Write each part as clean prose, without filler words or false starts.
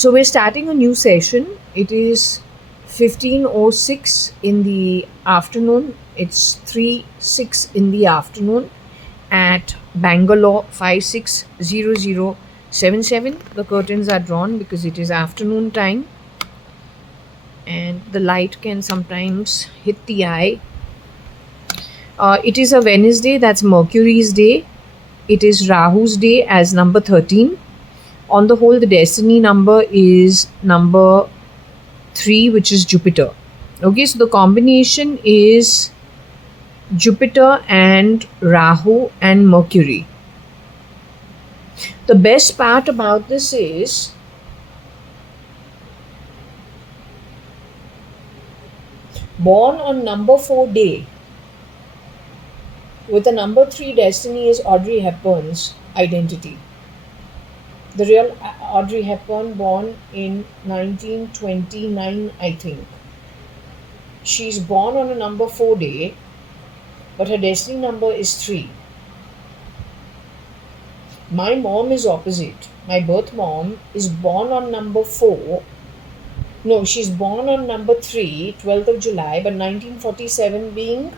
So we're starting a new session. It is 15:06 in the afternoon. It's 3:06 in the afternoon at Bangalore 560077. The curtains are drawn because it is afternoon time and the light can sometimes hit the eye. It is a Wednesday, that's Mercury's day. It is Rahu's day as number 13. On the whole, the destiny number is number 3, which is Jupiter. Okay, so the combination is Jupiter and Rahu and Mercury. The best part about this is born on number 4 day with a number 3 destiny is Audrey Hepburn's identity. The real Audrey Hepburn, born in 1929, I think. She's born on a number 4 day, but her destiny number is 3. My mom is opposite. My birth mom is born on number 4. No, she's born on number 3, 12th of July, but 1947 being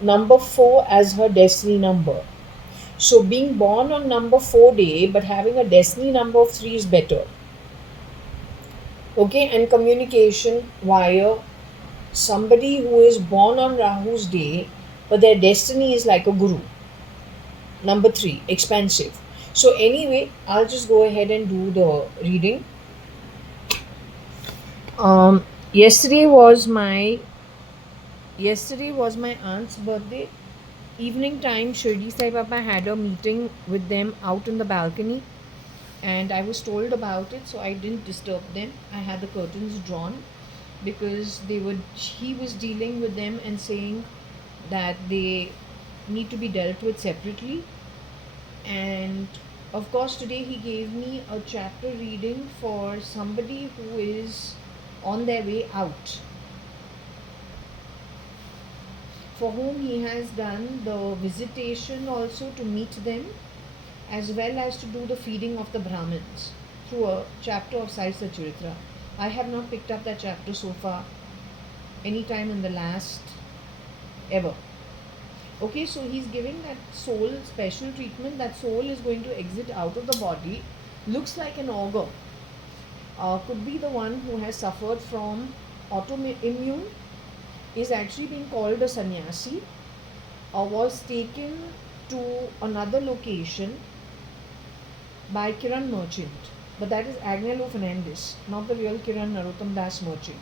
number 4 as her destiny number. So being born on number 4 day but having a destiny number of 3 is better. Okay, and communication via somebody who is born on Rahu's day, but their destiny is like a guru. Number 3, expansive. So anyway, I'll just go ahead and do the reading. Yesterday was my aunt's birthday. Evening time, Shirdi Sai Baba had a meeting with them out in the balcony, and I was told about it, so I didn't disturb them. I had the curtains drawn because he was dealing with them and saying that they need to be dealt with separately. And of course, today he gave me a chapter reading for somebody who is on their way out, for whom he has done the visitation also to meet them, as well as to do the feeding of the Brahmins through a chapter of Sai Satcharitra. I have not picked up that chapter so far, any time in the last ever. Okay, so he's giving that soul special treatment. That soul is going to exit out of the body. Looks like an augur. Could be the one who has suffered from autoimmune, is actually being called a sannyasi, was taken to another location by Kiran Merchant. But that is Agnello Fernandez, not the real Kiran Narottam Das Merchant.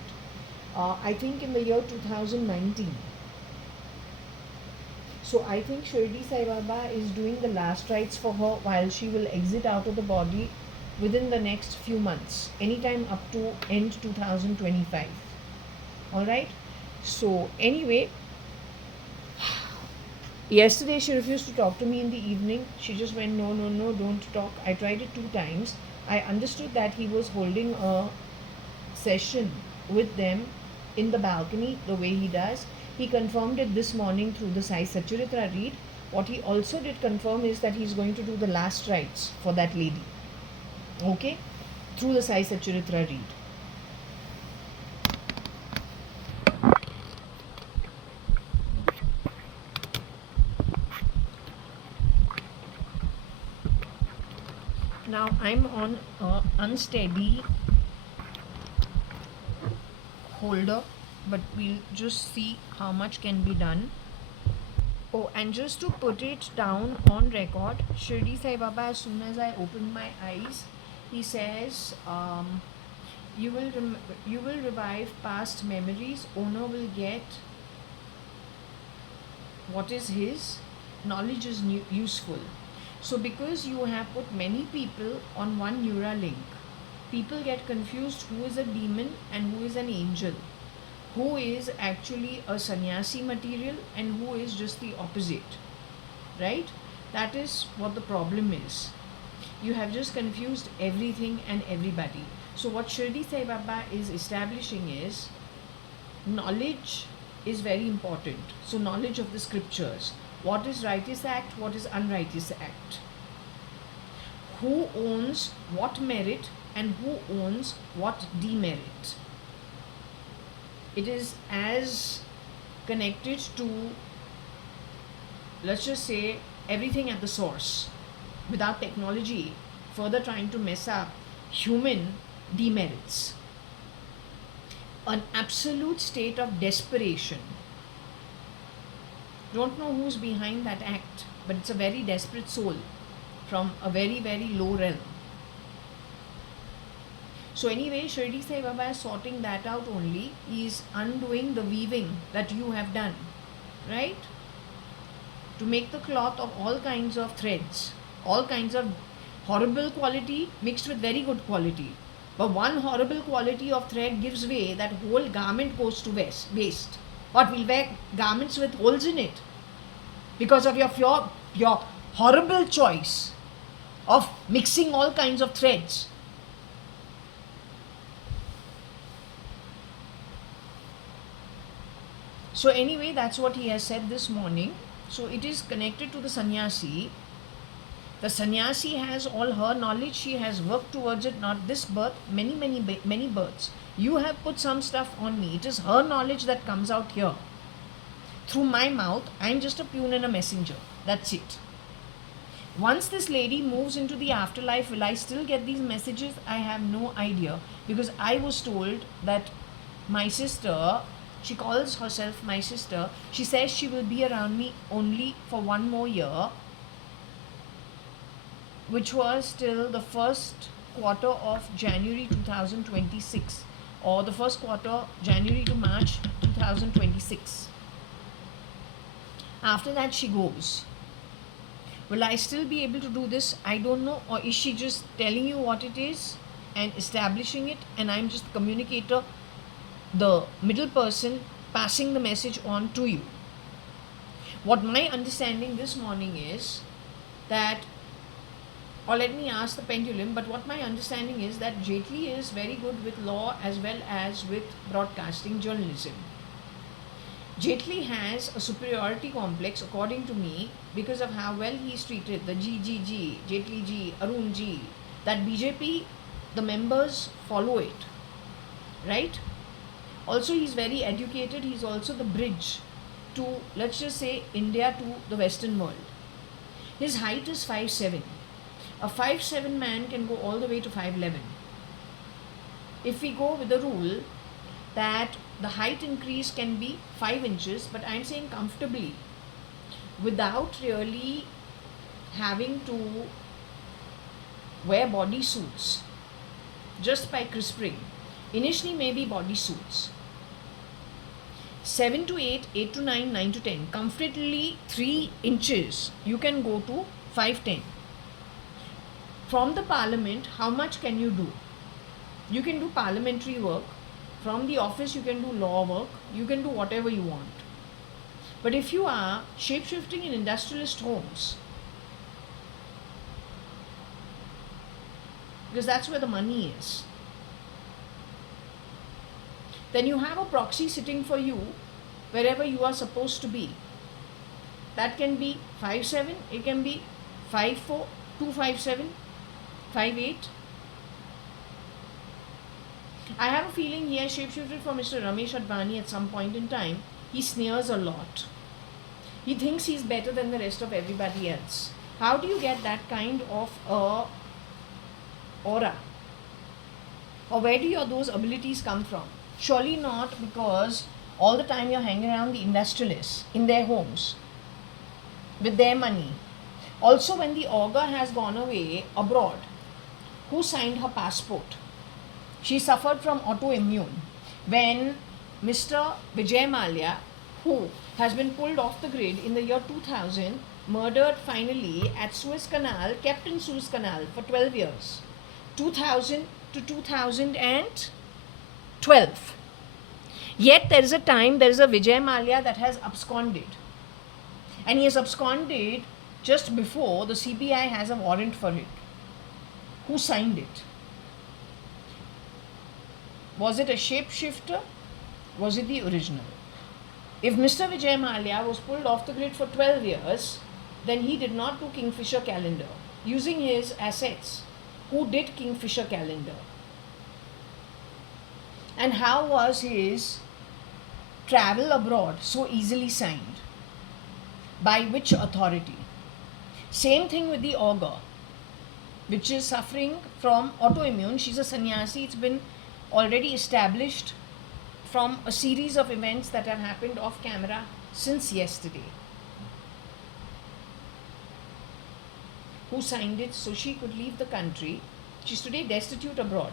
I think in the year 2019. So I think Shirdi Sai Baba is doing the last rites for her while she will exit out of the body within the next few months, anytime up to end 2025. Alright? So anyway, yesterday she refused to talk to me in the evening. She just went, no, don't talk. I tried it 2 times. I understood that he was holding a session with them in the balcony the way he does. He confirmed it this morning through the Sai Satcharitra read. What he also did confirm is that he's going to do the last rites for that lady. Okay? Through the Sai Satcharitra read. Now I'm on an unsteady holder, but we'll just see how much can be done. Oh, and just to put it down on record, Shirdi Sai Baba, as soon as I opened my eyes, he says, you will revive past memories. Owner will get what is his. Knowledge is useful. So because you have put many people on one Neuralink, people get confused who is a demon and who is an angel, who is actually a sannyasi material and who is just the opposite, right? That is what the problem is. You have just confused everything and everybody. So what Shirdi Sai Baba is establishing is knowledge is very important. So knowledge of the scriptures. What is righteous act? What is unrighteous act? Who owns what merit and who owns what demerit. It is as connected to, let's just say, everything at the source, without technology further trying to mess up human demerits. An absolute state of desperation. Don't know who's behind that act, but it's a very desperate soul from a very, very low realm. So anyway, Shirdi Sai Baba is sorting that out only. He is undoing the weaving that you have done, right? To make the cloth of all kinds of threads, all kinds of horrible quality mixed with very good quality. But one horrible quality of thread gives way, that whole garment goes to waste. What, we'll wear garments with holes in it because of your horrible choice of mixing all kinds of threads. So anyway, that's what he has said this morning. So it is connected to the sannyasi. The sannyasi has all her knowledge. She has worked towards it, not this birth, many births. You have put some stuff on me. It is her knowledge that comes out here. Through my mouth, I am just a peon and a messenger. That's it. Once this lady moves into the afterlife, will I still get these messages? I have no idea, because I was told that my sister, she calls herself my sister, she says she will be around me only for 1 more year, which was till the first quarter of January 2026, or the first quarter, January to March 2026. After that she goes. Will I still be able to do this? I don't know. Or is she just telling you what it is and establishing it, and I'm just the communicator, the middle person, passing the message on to you? What my understanding this morning is that, or let me ask the pendulum, but what my understanding is that Jaitley is very good with law as well as with broadcasting journalism. Jaitley has a superiority complex, according to me, because of how well he is treated. The GGG, Jaitley Ji, Arun Ji, that BJP, the members follow it, right? Also, he's very educated. He's also the bridge to, let's just say, India to the Western world. His height is 5'7". A 5'7" man can go all the way to 5'11". If we go with the rule that the height increase can be 5 inches, but I'm saying comfortably, without really having to wear body suits, just by crisping. Initially maybe body suits. 7 to 8, 8 to 9, 9 to 10. Comfortably 3 inches, you can go to 5'10". From the parliament, how much can you do? You can do parliamentary work. From the office, you can do law work. You can do whatever you want. But if you are shape-shifting in industrialist homes, because that's where the money is, then you have a proxy sitting for you wherever you are supposed to be. That can be 5'7", it can be 5'4", 257, 5'8". I have a feeling he has shapeshifted for Mr. Ramesh Advani at some point in time. He sneers a lot. He thinks he's better than the rest of everybody else. How do you get that kind of a aura? Or where do those abilities come from? Surely not because all the time you're hanging around the industrialists in their homes with their money. Also, when the augur has gone away abroad, who signed her passport? She suffered from autoimmune. When Mr. Vijay Mallya, who has been pulled off the grid in the year 2000, murdered finally at Suez Canal, kept in Suez Canal for 12 years. 2000 to 2012. Yet there is a Vijay Mallya that has absconded. And he has absconded just before the CBI has a warrant for it. Who signed it? Was it a shapeshifter? Was it the original? If Mr. Vijay Mallya was pulled off the grid for 12 years, then he did not do Kingfisher calendar using his assets. who did Kingfisher calendar. And how was his travel abroad so easily signed? By which authority? Same thing with the augur, which is suffering from autoimmune. She's a sannyasi. It's been already established from a series of events that have happened off camera since yesterday. Who signed it so she could leave the country? She's today destitute abroad.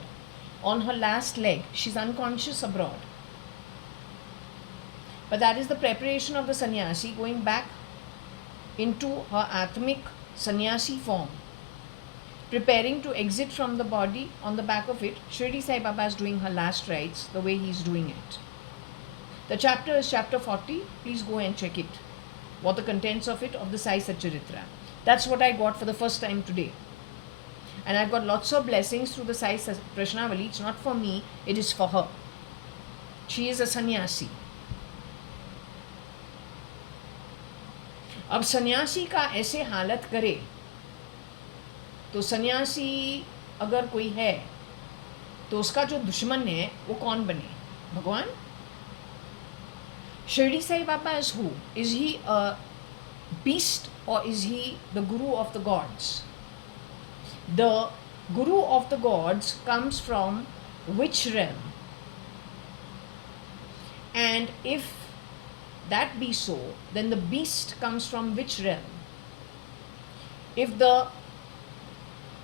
On her last leg, she's unconscious abroad. But that is the preparation of the sannyasi going back into her atmic sannyasi form, preparing to exit from the body. On the back of it, Shirdi Sai Baba is doing her last rites the way he's doing it. The chapter is chapter 40. Please go and check it. What the contents of it, of the Sai Satcharitra. That's what I got for the first time today. And I've got lots of blessings through the Sai Prashnavali. It's not for me, it is for her. She is a sannyasi. अब सन्यासी का ऐसे हालत करे तो सन्यासी अगर कोई है तो उसका जो दुश्मन है वो कौन बने? भगवान? Shirdi Sai Baba is who? Is he a beast or is he the guru of the gods? The guru of the gods comes from which realm? And if that be so, then the beast comes from which realm? If the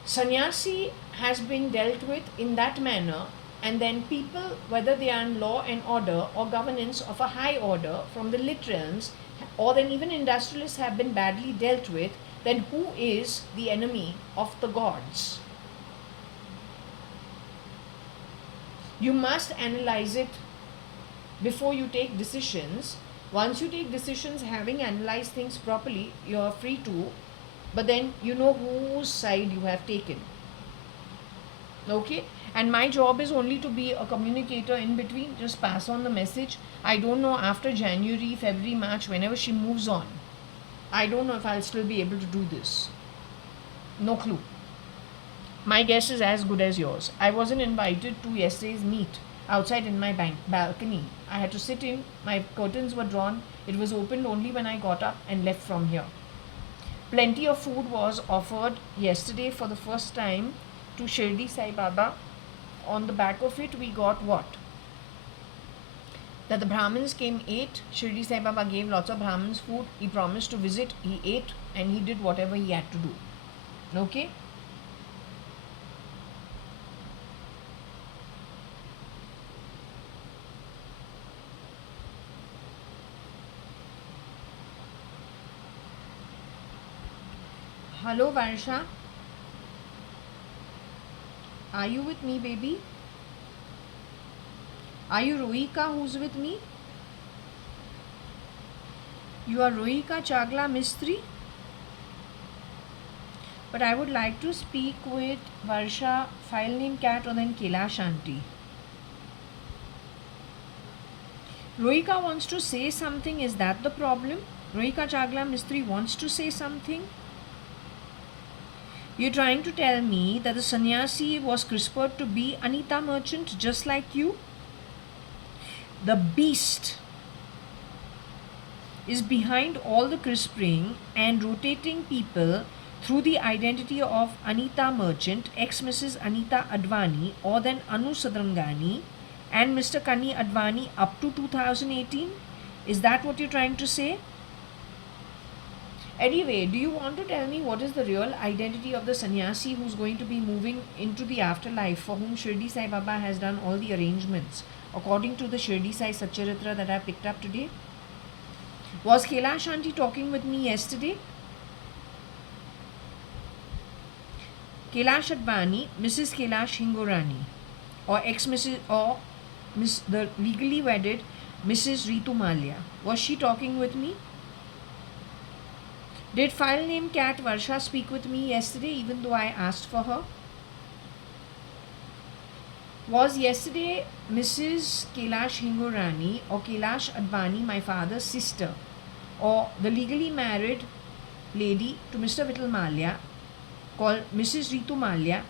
sannyasi has been dealt with in that manner, and then people, whether they are in law and order or governance of a high order from the lit realms, or then even industrialists have been badly dealt with, then who is the enemy of the gods? You must analyze it before you take decisions. Once you take decisions having analyzed things properly, you are free to, but then you know whose side you have taken. Okay? And my job is only to be a communicator in between, just pass on the message. I don't know after January, February, March, whenever she moves on, I don't know if I'll still be able to do this. No clue. My guess is as good as yours. I wasn't invited to yesterday's meet outside in my balcony. I had to sit in, my curtains were drawn, it was opened only when I got up and left from here. Plenty of food was offered yesterday for the first time to Shirdi Sai Baba. On the back of it, we got what? That the Brahmins came, ate. Shirdi Sai Baba gave lots of Brahmins food. He promised to visit, he ate, and he did whatever he had to do. Okay? Hello, Varsha. Are you with me, baby? Are you Rohika who's with me? You are Rohika Chagla Mistri? But I would like to speak with Varsha, file name cat, or then Kailash auntie. Rohika wants to say something. Is that the problem? Rohika Chagla Mistri wants to say something. You're trying to tell me that the sannyasi was CRISPR'd to be Anita Merchant just like you? The beast is behind all the CRISPRing and rotating people through the identity of Anita Merchant, ex-Mrs. Anita Advani, or then Anu Sadrangani, and Mr. Kani Advani up to 2018? Is that what you're trying to say? Anyway, do you want to tell me what is the real identity of the sannyasi who's going to be moving into the afterlife, for whom Shirdi Sai Baba has done all the arrangements according to the Shirdi Sai Satcharitra that I picked up today? Was Kailash auntie talking with me yesterday? Kailash Advani, Mrs. Kailash Hingorani, or ex-Mrs. or the legally wedded Mrs. Ritu Malia. Was she talking with me? Did file name cat Varsha speak with me yesterday even though I asked for her? Was yesterday Mrs. Kailash Hingorani or Kailash Advani my father's sister, or the legally married lady to Mr. Vittal Malia called Mrs. Ritu Malia,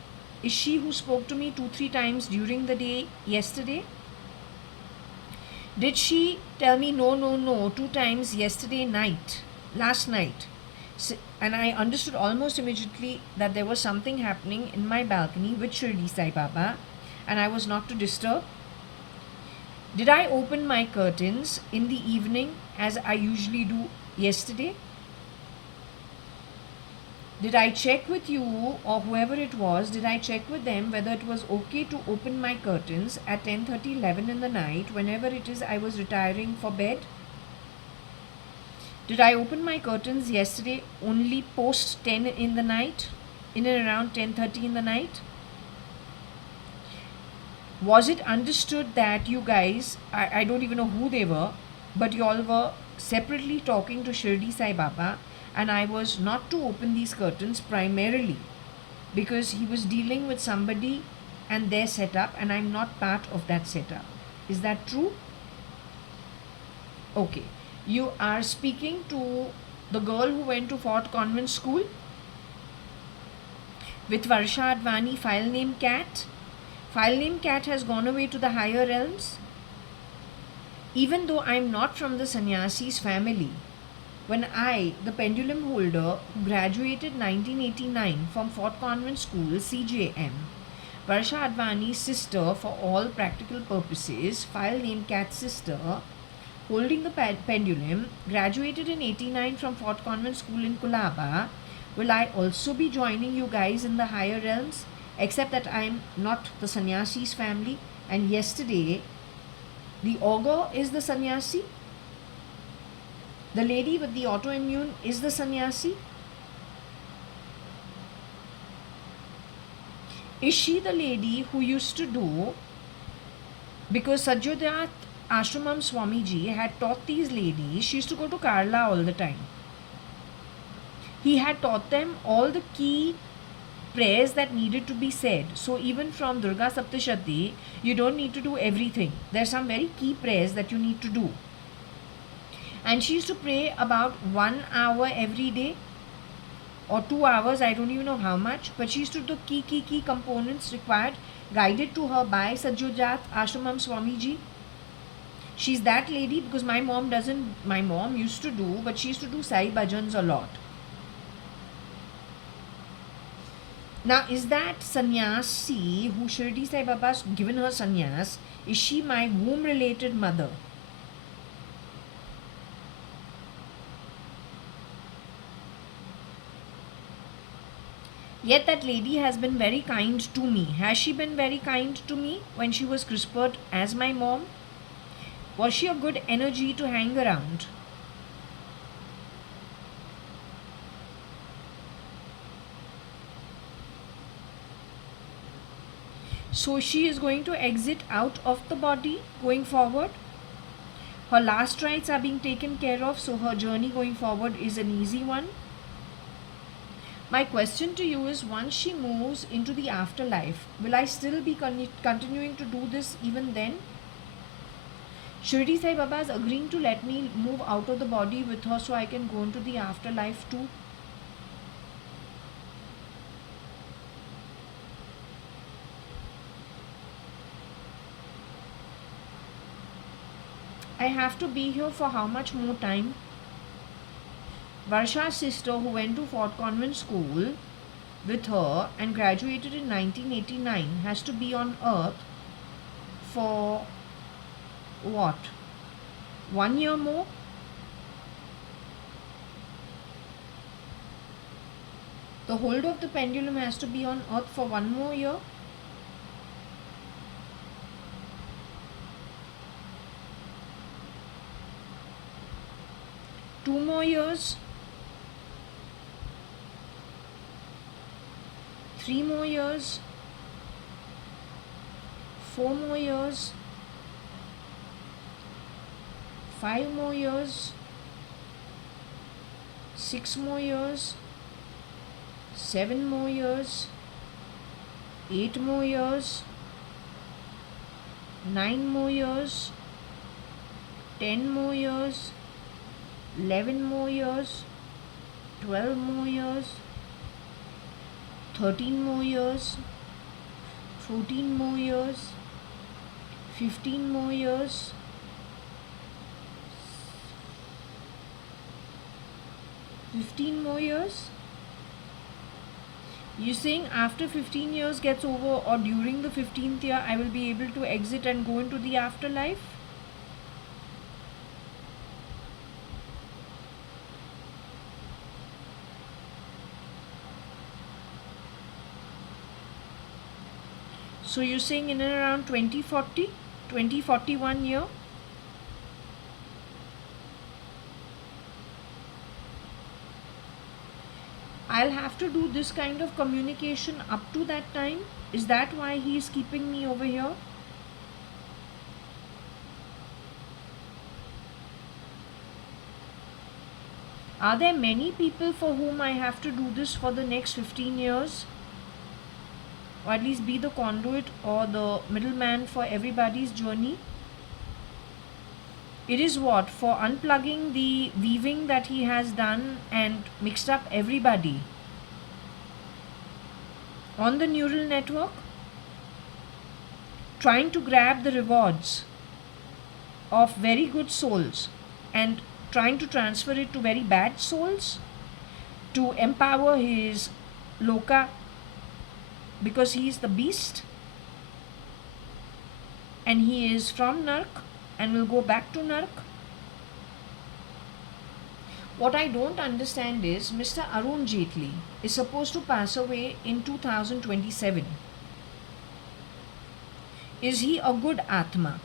is she who spoke to me 2-3 times during the day yesterday? Did she tell me no 2 times yesterday night, last night? And I understood almost immediately that there was something happening in my balcony with Shirdi Sai Baba, and I was not to disturb. Did I open my curtains in the evening as I usually do yesterday? Did I check with you or whoever it was, did I check with them whether it was okay to open my curtains at 10:30, 11 in the night whenever it is I was retiring for bed? Did I open my curtains yesterday only post 10 in the night, in and around 10:30 in the night? Was it understood that you guys, I don't even know who they were, but you all were separately talking to Shirdi Sai Baba, and I was not to open these curtains primarily because he was dealing with somebody and their setup, and I'm not part of that setup. Is that true? Okay. You are speaking to the girl who went to Fort Convent School with JAYA.ADVANI, file name Cat. File name Cat has gone away to the higher realms. Even though I'm not from the sannyasi's family, when I, the pendulum holder who graduated 1989 from Fort Convent School, CJM, JAYA.ADVANI's sister for all practical purposes, file name Cat's sister, holding the pendulum, graduated in 89 from Fort Convent School in Kulaba, will I also be joining you guys in the higher realms? Except that I am not the sannyasi's family, and yesterday the augur is the sannyasi, the lady with the autoimmune is the sannyasi. Is she the lady who used to do, because Sajjodat Ashramam Swamiji had taught these ladies, she used to go to Kerala all the time. He had taught them all the key prayers that needed to be said. So even from Durga Saptashati, you don't need to do everything. There are some very key prayers that you need to do. And she used to pray about 1 hour every day or 2 hours, I don't even know how much, but she used to do key components required, guided to her by Sajjodat Ashramam Swamiji. She's that lady, because my mom used to do, but she used to do Sai Bhajans a lot. Now, is that sannyasi who Shirdi Sai Baba's given her sannyas, is she my womb related mother? Yet that lady has been very kind to me. Has she been very kind to me when she was CRISPR'd as my mom? Was she a good energy to hang around? So she is going to exit out of the body going forward. Her last rites are being taken care of, so her journey going forward is an easy one. My question to you is, once she moves into the afterlife, will I still be continuing to do this even then? Shirdi Sai Baba is agreeing to let me move out of the body with her so I can go into the afterlife too. I have to be here for how much more time? Varsha's sister, who went to Fort Convent School with her and graduated in 1989, has to be on earth for what? 1 year more? The holder of the pendulum has to be on earth for 1 more year? Two more years? 3 more years? 4 more years? 5 more years? 6 more years? 7 more years? 8 more years? 9 more years? 10 more years? 11 more years? 12 more years? 13 more years? 14 more years, 15 more years, 15 more years. You're saying after 15 years gets over, or during the 15th year, I will be able to exit and go into the afterlife? So you're saying in and around 2040, 2041 year? I'll have to do this kind of communication up to that time. Is that why he is keeping me over here? Are there many people for whom I have to do this for the next 15 years? Or at least be the conduit or the middleman for everybody's journey? It is what? For unplugging the weaving that he has done and mixed up everybody on the neural network, trying to grab the rewards of very good souls and trying to transfer it to very bad souls to empower his loka, because he is the beast and he is from Nark and will go back to Nark. What I don't understand is Mr. Arun Jaitley is supposed to pass away in 2027. Is he a good Atma?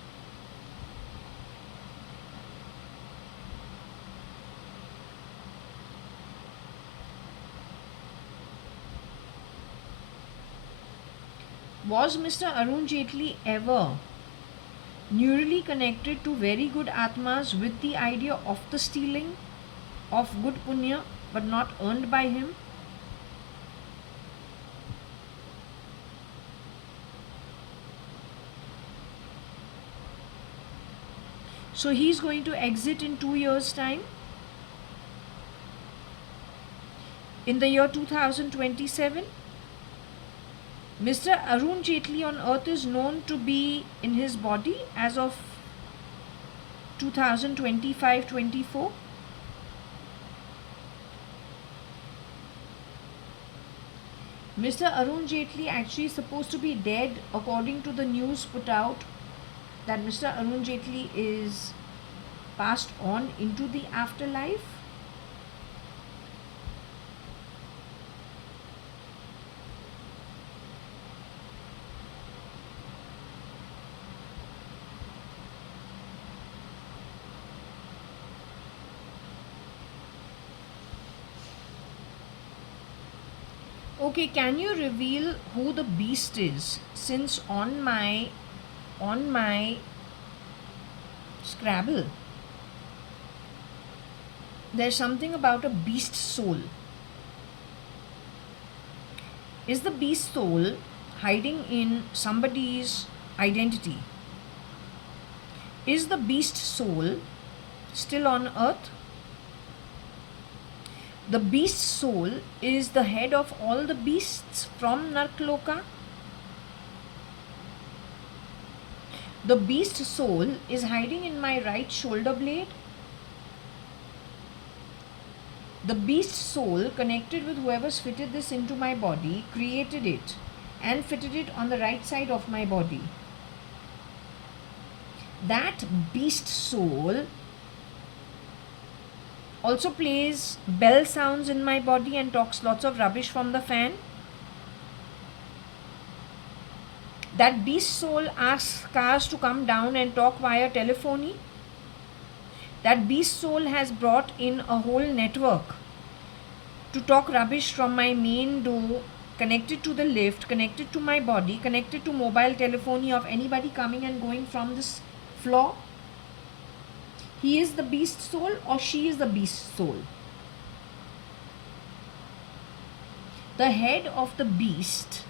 Was Mr. Arun Jaitley ever neurally connected to very good Atmas with the idea of the stealing of good punya but not earned by him? So he's going to exit in 2 years' time. In the year 2027, Mr. Arun Jaitley on earth is known to be in his body as of 2025-24. Mr. Arun Jaitley actually is supposed to be dead according to the news put out that Mr. Arun Jaitley is passed on into the afterlife. Okay, can you reveal who the beast is? Since on my Scrabble there's something about a beast soul. Is the beast soul hiding in somebody's identity? Is the beast soul still on earth? The beast soul is the head of all the beasts from Narkloka. The beast soul is hiding in my right shoulder blade. The beast soul connected with whoever's fitted this into my body, created it and fitted it on the right side of my body. That beast soul also plays bell sounds in my body and talks lots of rubbish from the fan. That beast soul asks cars to come down and talk via telephony. That beast soul has brought in a whole network to talk rubbish from my main door, connected to the lift, connected to my body, connected to mobile telephony of anybody coming and going from this floor. He is the beast soul or she is the beast soul. The head of the beast,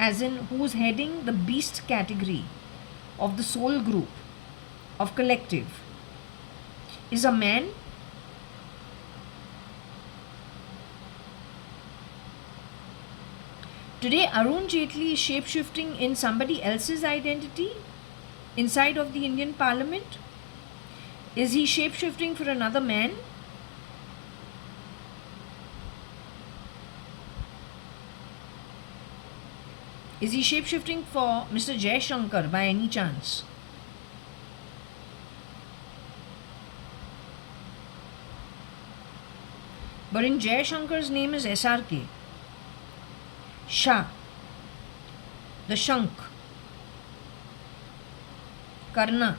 as in who's heading the beast category of the soul group of collective, is a man. Today, Arun Jaitley is shape-shifting in somebody else's identity inside of the Indian Parliament. Is he shape-shifting for another man? Is he shape-shifting for Mr. Jayshankar by any chance? But in Jayshankar's name is SRK. Shah. The Shank. Karna.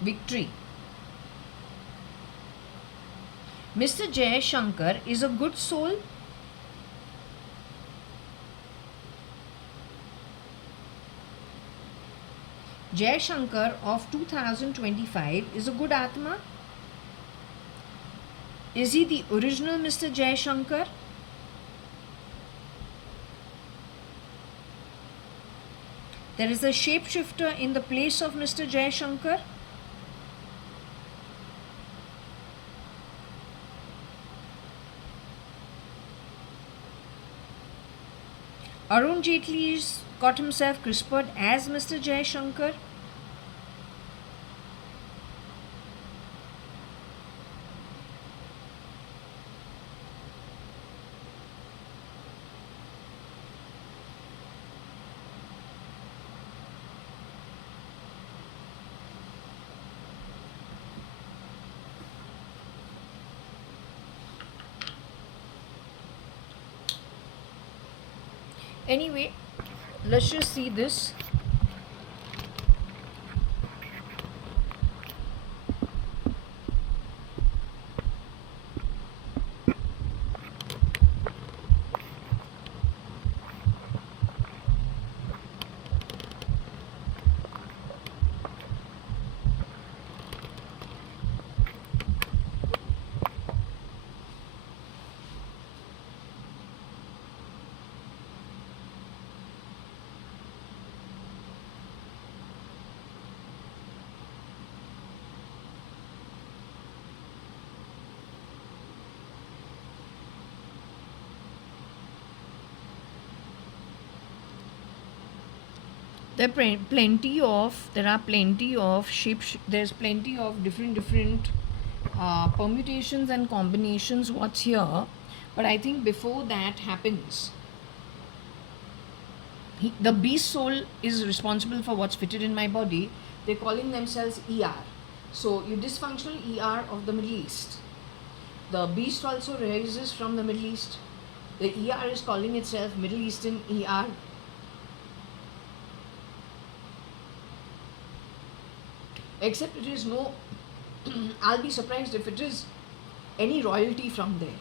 Victory. Mr. Jayshankar is a good soul. Jayshankar of 2025 is a good Atma. Is he the original Mr. Jayshankar? There is a shapeshifter in the place of Mr. Jayshankar. Arun Jaitley's got himself CRISPR'd as Mr. Jayshankar. Anyway, let's just see this. There are plenty of there's plenty of different permutations and combinations what's here, but I think before that happens, the beast soul is responsible for what's fitted in my body. They're calling themselves ER. So you dysfunctional ER of the Middle East. The beast also rises from the Middle East. The ER is calling itself Middle Eastern ER. Except it is no, I'll be surprised if it is any royalty from there.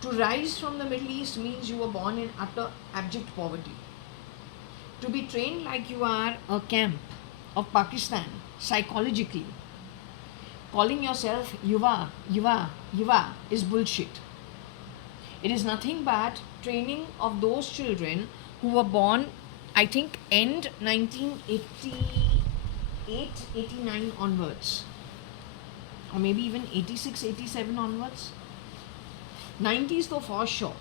To rise from the Middle East means you were born in utter abject poverty. To be trained like you are a camp of Pakistan psychologically, calling yourself Yuva is bullshit. It is nothing but training of those children who were born, I think, end 1988, 89 onwards, or maybe even 86, 87 onwards. 90s though for sure.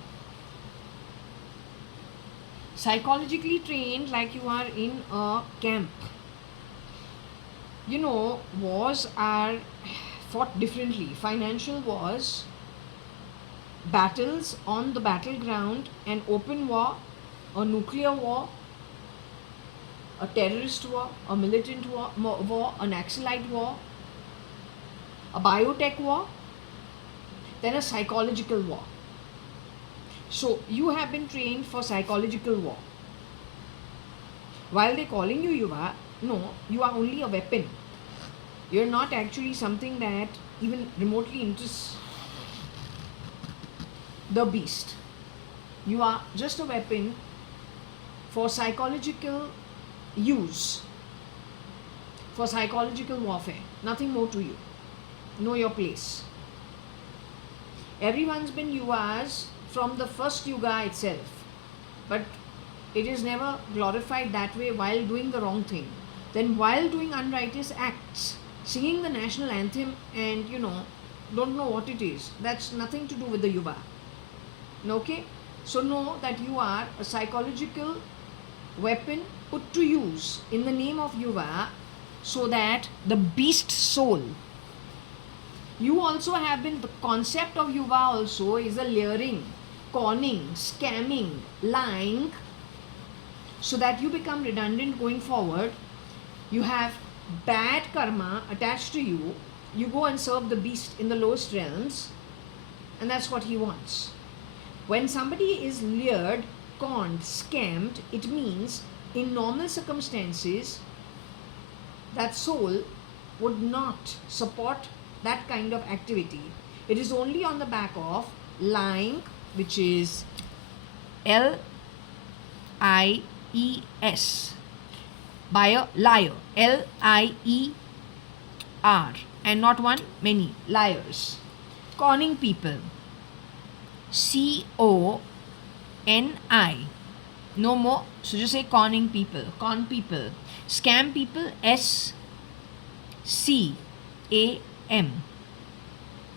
Psychologically trained like you are in a camp. You know, wars are fought differently. Financial wars, battles on the battleground, an open war, a nuclear war, a terrorist war, a militant war, a Naxalite war, a biotech war, then a psychological war. So you have been trained for psychological war. While they're calling you Yuva, no, you are only a weapon. You're not actually something that even remotely interests the beast. You are just a weapon for psychological use, for psychological warfare. Nothing more to you. Know your place. Everyone's been Yuvas from the first Yuga itself, but it is never glorified that way while doing the wrong thing. Then while doing unrighteous acts, singing the national anthem and don't know what it is. That's nothing to do with the yuva. Okay? So know that you are a psychological weapon put to use in the name of yuva, so that the beast soul, you also have been, the concept of yuva also is a luring, conning, scamming, lying, so that you become redundant going forward. You have bad karma attached to you. You go and serve the beast in the lowest realms, and that's what he wants. When somebody is lured, conned, scammed, it means in normal circumstances that soul would not support that kind of activity. It is only on the back of lying, which is L-I-E-S, by a liar, L-I-E-R, and not one, many, liars. Conning people, C-O-N-I, no more, so just say conning people, con people. Scam people, S-C-A-M,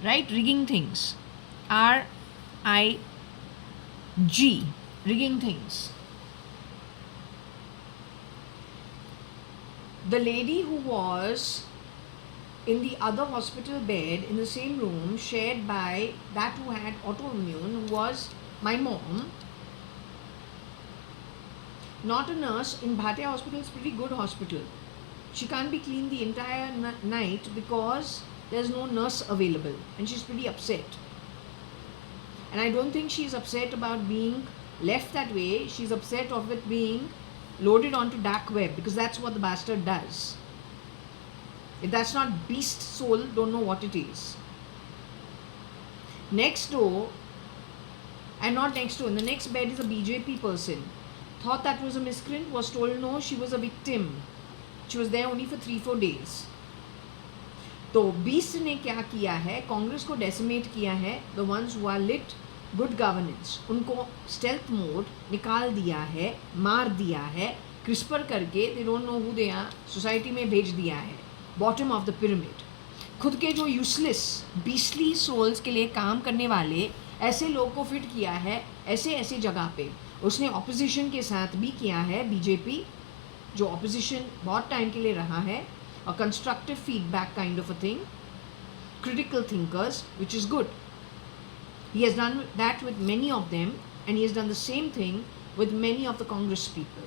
right? Rigging things, R-I-G, rigging things. The lady who was in the other hospital bed in the same room shared by that who had autoimmune, who was my mom, not a nurse in Bhatia hospital. Is pretty good hospital. She can't be cleaned the entire night because there's no nurse available, and she's pretty upset. And I don't think she's upset about being left that way. She's upset of it being loaded onto dark web, because that's what the bastard does. If that's not beast soul, don't know what it is. Next door, and not next door, in the next bed is a BJP person. Thought that was a miscreant, was told no, she was a victim. She was there only for 3-4 days. तो beast ने क्या किया है, कांग्रेस को decimate किया है. The ones who are lit good governance, उनको stealth mode निकाल दिया है, मार दिया है, क्रिस्पर करके, they don't know who they are, society में भेज दिया है, बॉटम ऑफ द पिरामिड. खुद के जो यूजलेस बीस्टली सोल्स के लिए काम करने वाले ऐसे लोग को फिट किया है ऐसे ऐसे जगह पे. उसने ऑपोजिशन के साथ भी किया है, बीजेपी जो ऑपोजिशन बहुत टाइम के लिए रहा है, a constructive feedback kind of a thing, critical thinkers, which is good. He has done that with many of them, and he has done the same thing with many of the Congress people,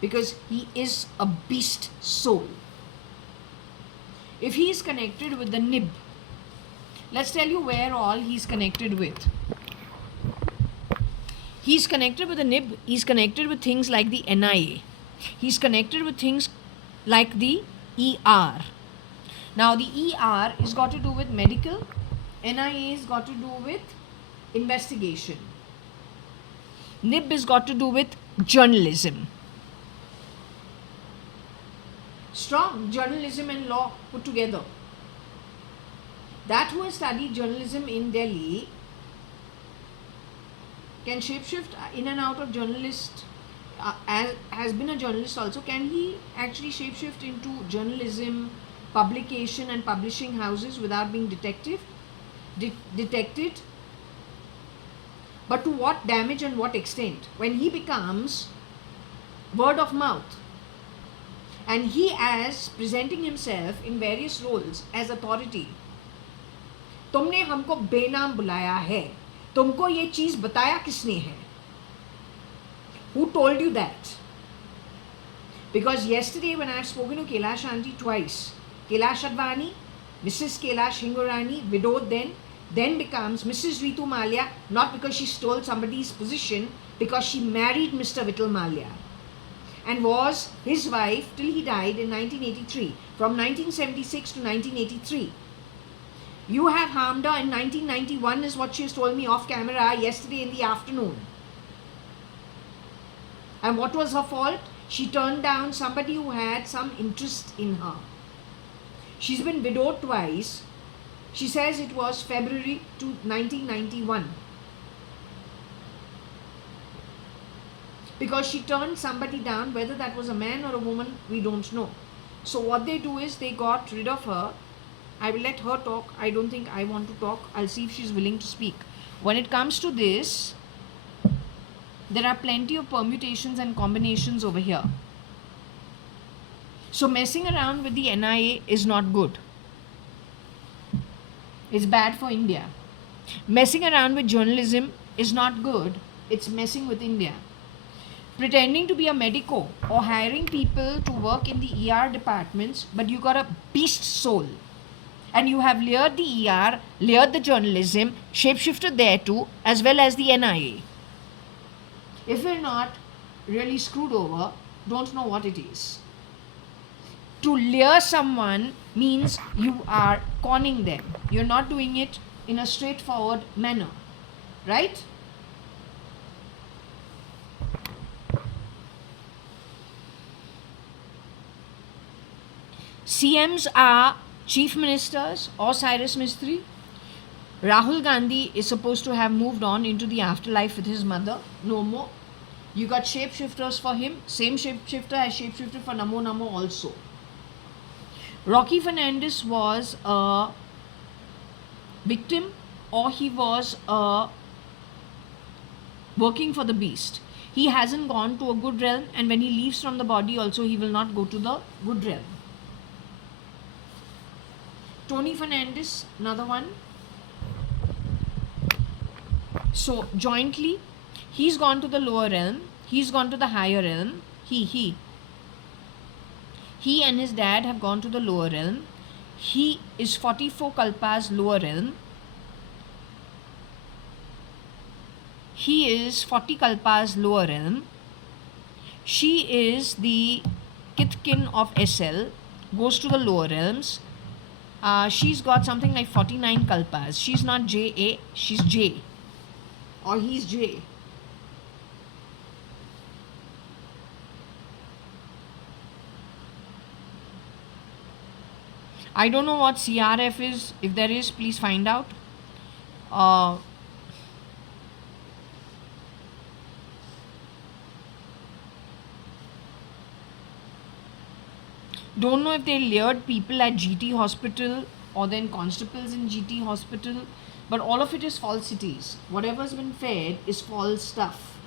because he is a beast soul. If he is connected with the nib, let's tell you where all he's connected with. He's connected with the nib, he's connected with things like the NIA, he's connected with things like the ER. Now the ER is got to do with medical, NIA is got to do with investigation, NIB is got to do with journalism. Strong journalism and law put together. That who has studied journalism in Delhi can shapeshift in and out of journalist. Has been a journalist also. Can he actually shapeshift into journalism, publication and publishing houses without being detected? But to what damage and what extent? When he becomes word of mouth, and he as presenting himself in various roles as authority. तुमने हमको बेनाम बुलाया है, तुमको ये चीज बताया किसने है? Who told you that? Because yesterday when I have spoken to Kailash Aunty twice, JAYA.ADVANI, Mrs. Kailash Hingorani, widowed then becomes Mrs. Ritu Malia, not because she stole somebody's position, because she married Mr. Vittal Malia and was his wife till he died in 1983, from 1976 to 1983. You have harmed her in 1991 is what she has told me off camera yesterday in the afternoon. And what was her fault? She turned down somebody who had some interest in her. She's been widowed twice. She says it was February 1991. Because she turned somebody down, whether that was a man or a woman, we don't know. So what they do is they got rid of her I will let her talk. I don't think I want to talk. I'll see if she's willing to speak. When it comes to this, there are plenty of permutations and combinations over here. So messing around with the NIA is not good. It's bad for India. Messing around with journalism is not good. It's messing with India. Pretending to be a medico or hiring people to work in the ER departments, but you got a beast soul. And you have layered the ER, layered the journalism, shapeshifted there too, as well as the NIA. If we're not really screwed over, don't know what it is. To lure someone means you are conning them. You're not doing it in a straightforward manner, right? CMs are chief ministers or Cyrus Mistry. Rahul Gandhi is supposed to have moved on into the afterlife with his mother. No more. You got shapeshifters for him. Same shapeshifter as shapeshifter for Namo Namo also. Rocky Fernandez was a victim, or he was working for the beast. He hasn't gone to a good realm, and when he leaves from the body also, he will not go to the good realm. Tony Fernandez, another one. So jointly, he's gone to the lower realm, he's gone to the higher realm. He and his dad have gone to the lower realm. He is 44 Kalpa's lower realm. He is 40 Kalpa's lower realm. She is the Kitkin of SL, goes to the lower realms. She's got something like 49 Kalpas. She's not JA, she's J. Or he's J. I don't know what CRF is. If there is, please find out. Don't know if they layered people at GT hospital or then constables in GT hospital, but all of it is falsities. Whatever's been fed is false stuff.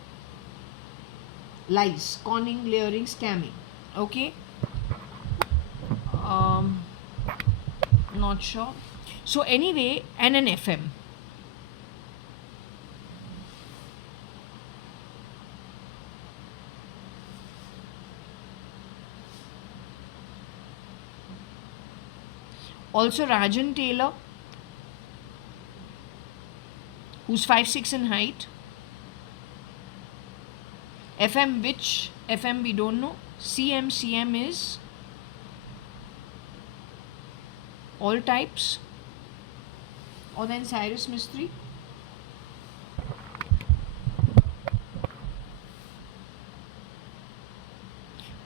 Lies, conning, layering, scamming. Okay? Not sure. So anyway, and an FM. Also Rajan Taylor, who's 5'6" in height. FM, which FM we don't know. CM is all types. Or then Cyrus Mistry.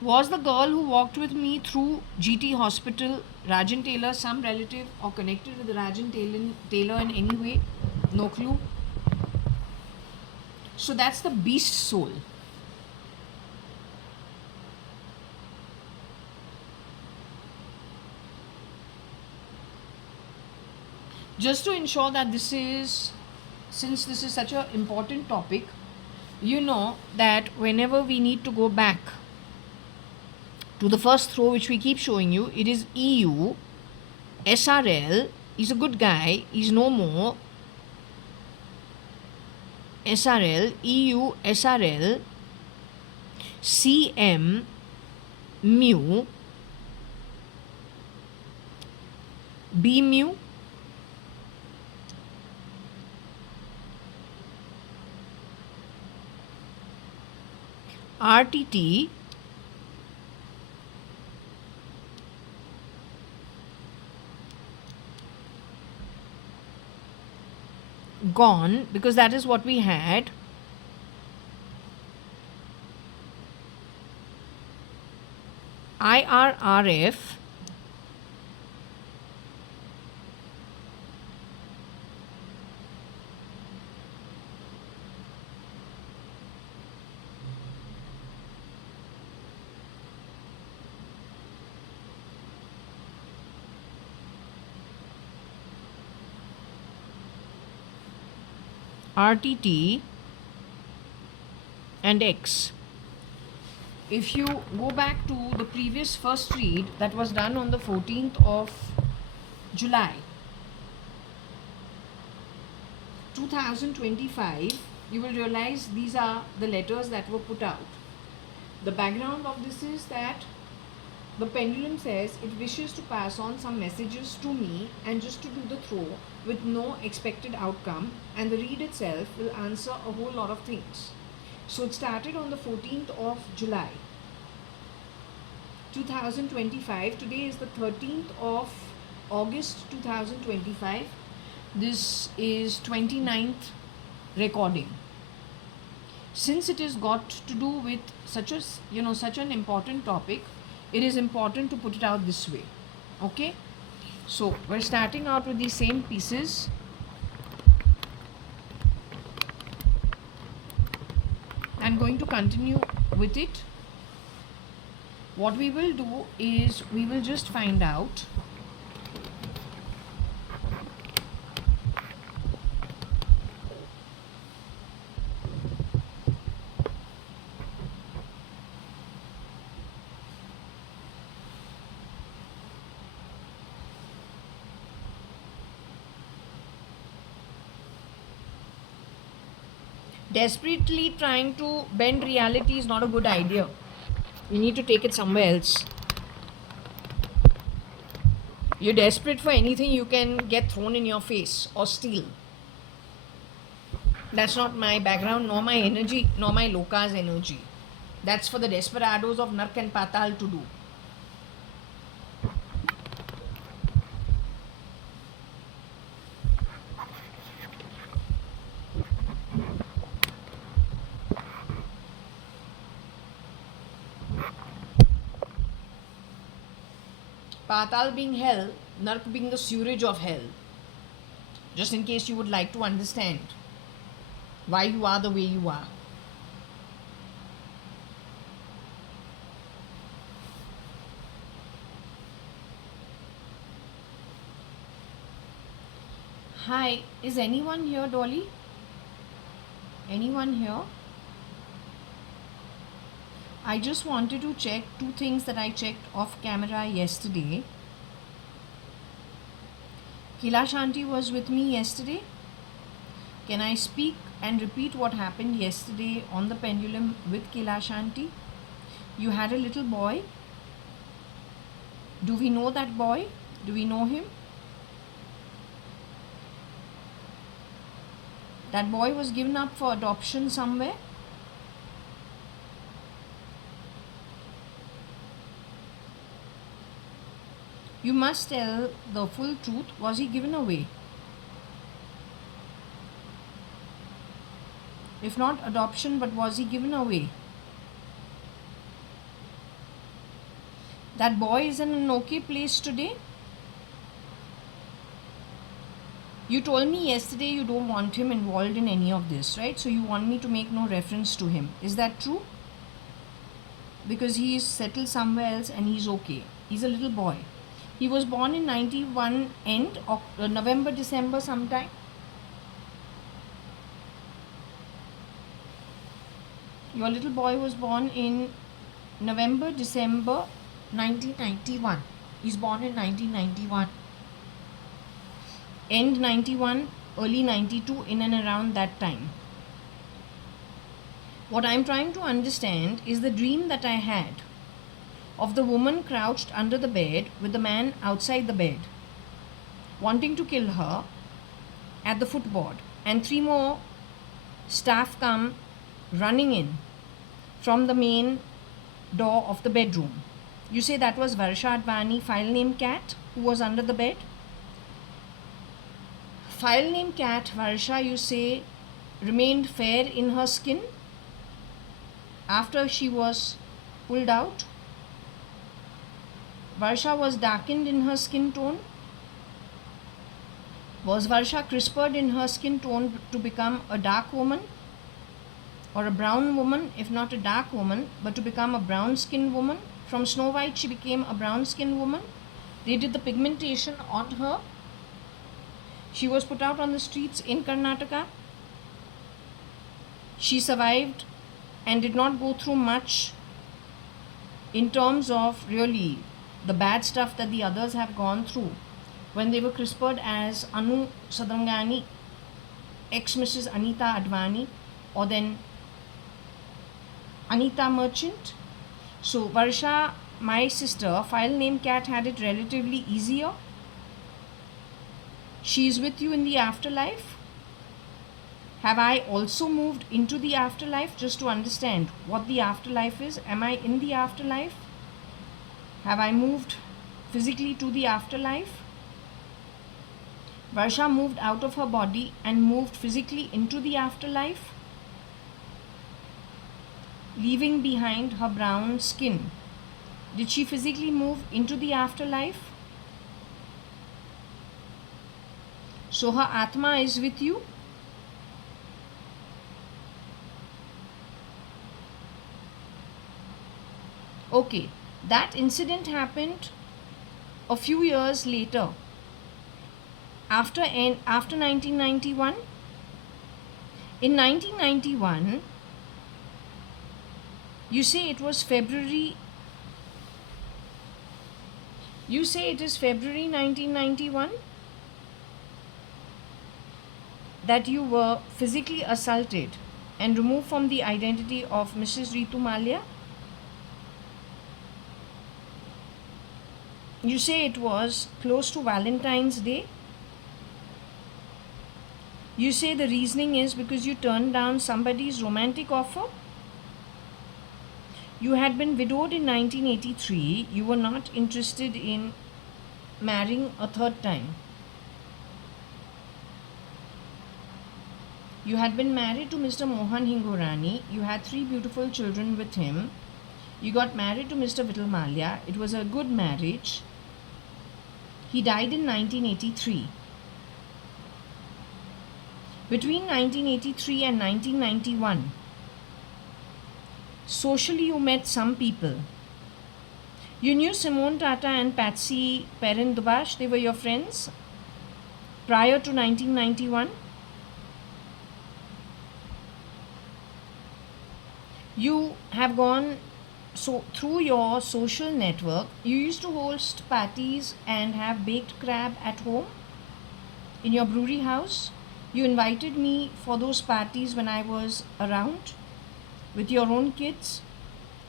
Was the girl who walked with me through GT hospital Rajan Taylor some relative or connected with Rajan Taylor in any way? No clue. So that's the beast soul. Just to ensure that since this is such an important topic, you know that whenever we need to go back to the first throw which we keep showing you, it is EU, SRL, he's a good guy, he's no more, SRL, EU, SRL, CM, mu, B mu, RTT, gone because that is what we had. IRRF, RTT and X. If you go back to the previous first read that was done on the 14th of July 2025, you will realize these are the letters that were put out. The background of this is that the pendulum says it wishes to pass on some messages to me and just to do the throw with no expected outcome, and the read itself will answer a whole lot of things. So it started on the 14th of July 2025. Today is the 13th of August 2025. This is 29th recording. Since it is got to do with such an important topic, it is important to put it out this way. Okay, so we're starting out with these same pieces. I'm going to continue with it. What we will do is we will just find out desperately trying to bend reality is not a good idea. You need to take it somewhere else. You're desperate for anything you can get thrown in your face or steal. That's not my background, nor my energy, nor my Loka's energy. That's for the desperados of Nark and Patal to do. Patal being hell, Nark being the sewerage of hell. Just in case you would like to understand why you are the way you are. Hi, is anyone here, Dolly? Anyone here? I just wanted to check two things that I checked off camera yesterday. Kila Shanti was with me yesterday. Can I speak and repeat what happened yesterday on the pendulum with Kila Shanti? You had a little boy. Do we know that boy? Do we know him? That boy was given up for adoption somewhere. You must tell the full truth. Was he given away? If not adoption, but was he given away? That boy is in an okay place today. You told me yesterday you don't want him involved in any of this, right? So you want me to make no reference to him. Is that true? Because he is settled somewhere else and he's okay. He's a little boy. He was born in 91 end of November, December sometime. Your little boy was born in November, December 1991. He's born in 1991. End 91, early 92, in and around that time. What I'm trying to understand is the dream that I had of the woman crouched under the bed with the man outside the bed, wanting to kill her at the footboard, and 3 more staff come running in from the main door of the bedroom. You say that was JAYA.ADVANI, file name Cat, who was under the bed. File name Cat, Varsha, you say, remained fair in her skin after she was pulled out. Varsha was darkened in her skin tone. Was Varsha crispered in her skin tone to become a dark woman or a brown woman, if not a dark woman, but to become a brown skinned woman? From Snow White she became a brown skinned woman. They did the pigmentation on her. She was put out on the streets in Karnataka. She survived and did not go through much in terms of really the bad stuff that the others have gone through when they were CRISPR'd as Anu Sadrangani, ex Mrs. Anita Advani, or then Anita Merchant. So Varsha, my sister, file name Cat, had it relatively easier. She is with you in the afterlife. Have I also moved into the afterlife? Just to understand what the afterlife is. Am I in the afterlife? Have I moved physically to the afterlife? Varsha moved out of her body and moved physically into the afterlife, leaving behind her brown skin. Did she physically move into the afterlife? So her Atma is with you. Okay, that incident happened a few years later, after 1991. In 1991, you say it was February. You say it is February 1991 that you were physically assaulted and removed from the identity of Mrs. Ritu Malia. You say it was close to Valentine's Day. You say the reasoning is because you turned down somebody's romantic offer. You had been widowed in 1983. You were not interested in marrying a third time. You had been married to Mr. Mohan Hingorani. You had 3 beautiful children with him. You got married to Mr. Vittal Malia. It was a good marriage. He died in 1983. Between 1983 and 1991, socially you met some people. You knew Simone Tata and Patsy Perrin Dubash. They were your friends prior to 1991. You have gone through your social network. You used to host parties and have baked crab at home in your brewery house. You invited me for those parties when I was around with your own kids.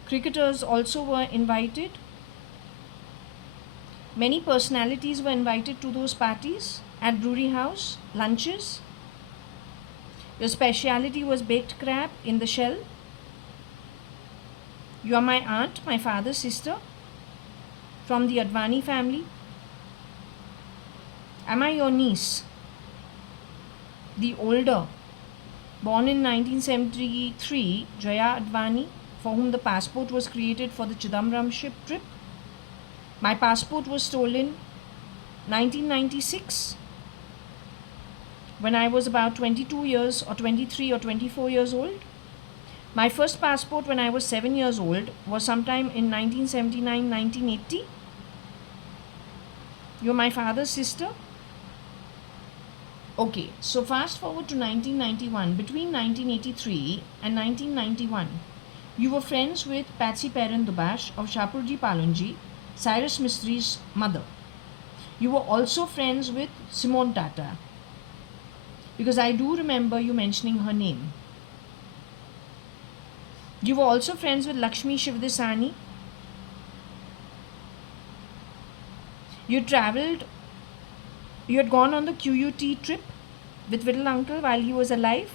Cricketers also were invited. Many personalities were invited to those parties at brewery house, lunches. Your speciality was baked crab in the shell. You are my aunt, my father's sister, from the Advani family. Am I your niece? The older, born in 1973, JAYA.ADVANI, for whom the passport was created for the Chidambaram ship trip. My passport was stolen 1996 when I was about 22 years or 23 or 24 years old. My first passport when I was 7 years old was sometime in 1979-1980. You're my father's sister. Okay, so fast forward to 1991. Between 1983 and 1991, you were friends with Patsy Perrin Dubash of Shapurji Palunji, Cyrus Mistri's mother. You were also friends with Simone Tata, because I do remember you mentioning her name. You were also friends with Lakshmi Shivdasani. You had gone on the QUT trip with Little Uncle while he was alive.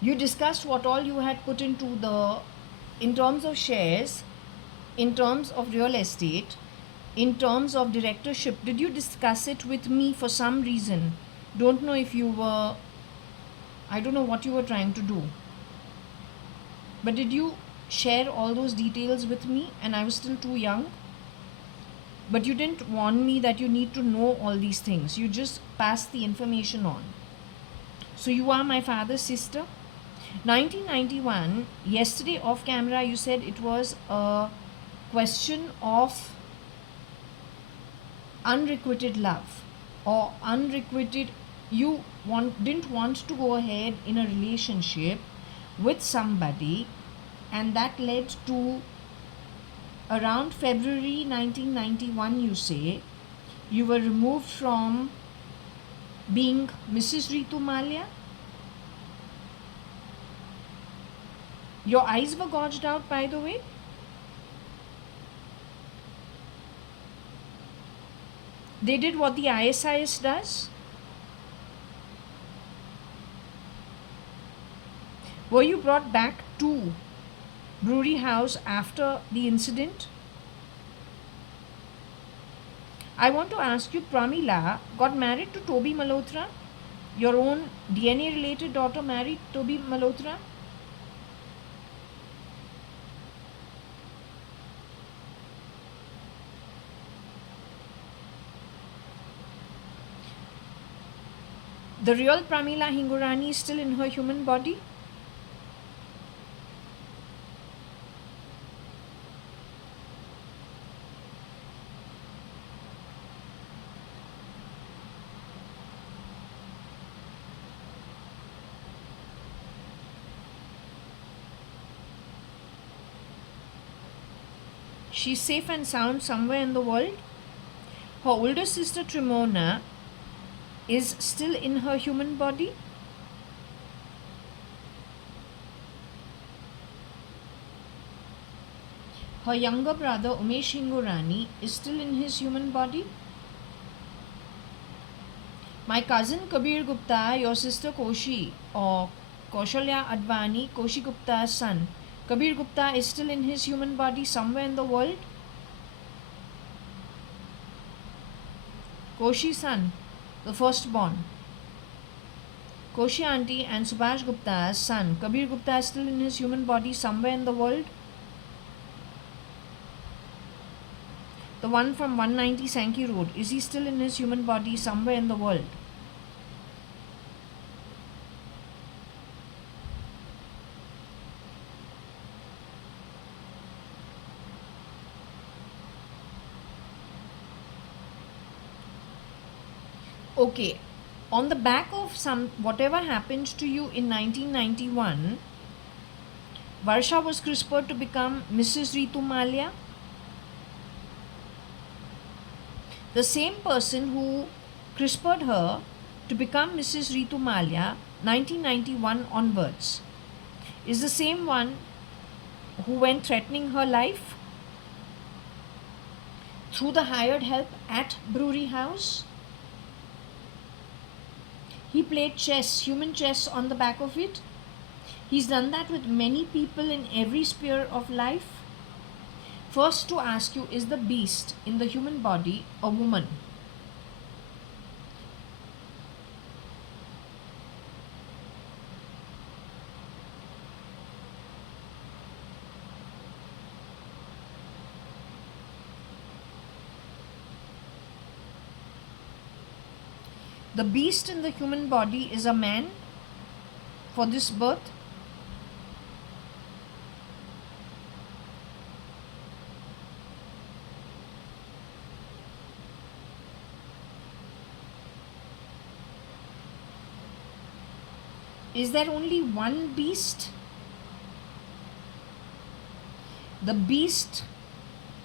You discussed what all you had put into in terms of shares, in terms of real estate, in terms of directorship. Did you discuss it with me for some reason? Don't know if you were, I don't know what you were trying to do. But did you share all those details with me? And I was still too young. But you didn't warn me that you need to know all these things. You just passed the information on. So you are my father's sister. 1991, yesterday off camera, you said it was a question of unrequited love or unrequited, didn't want to go ahead in a relationship with somebody, and that led to around February 1991, you say, you were removed from being Mrs. Ritu Malia. Your eyes were gouged out, by the way. They did what the ISIS does. Were you brought back to Brewery House after the incident? I want to ask you, Pramila got married to Toby Malhotra? Your own DNA related daughter married Toby Malhotra? The real Pramila Hingorani is still in her human body? She's safe and sound somewhere in the world. Her older sister Trimona is still in her human body. Her younger brother Umesh Hingorani is still in his human body. My cousin Kabir Gupta, your sister Koshi, or Kaushalya.ADVANI, Koshi Gupta's son, Kabir Gupta is still in his human body somewhere in the world. Koshi's son, the firstborn. Koshi auntie and Subhash Gupta's son, Kabir Gupta, is still in his human body somewhere in the world. The one from 190 Sankey Road, is he still in his human body somewhere in the world? Okay, on the back of whatever happened to you in 1991, Varsha was CRISPRed to become Mrs. Ritu Malia. The same person who CRISPRed her to become Mrs. Ritu Malia 1991 onwards is the same one who went threatening her life through the hired help at Brewery House. He played chess, human chess, on the back of it. He's done that with many people in every sphere of life. First to ask you, is the beast in the human body a woman? The beast in the human body is a man for this birth. Is there only one beast? The beast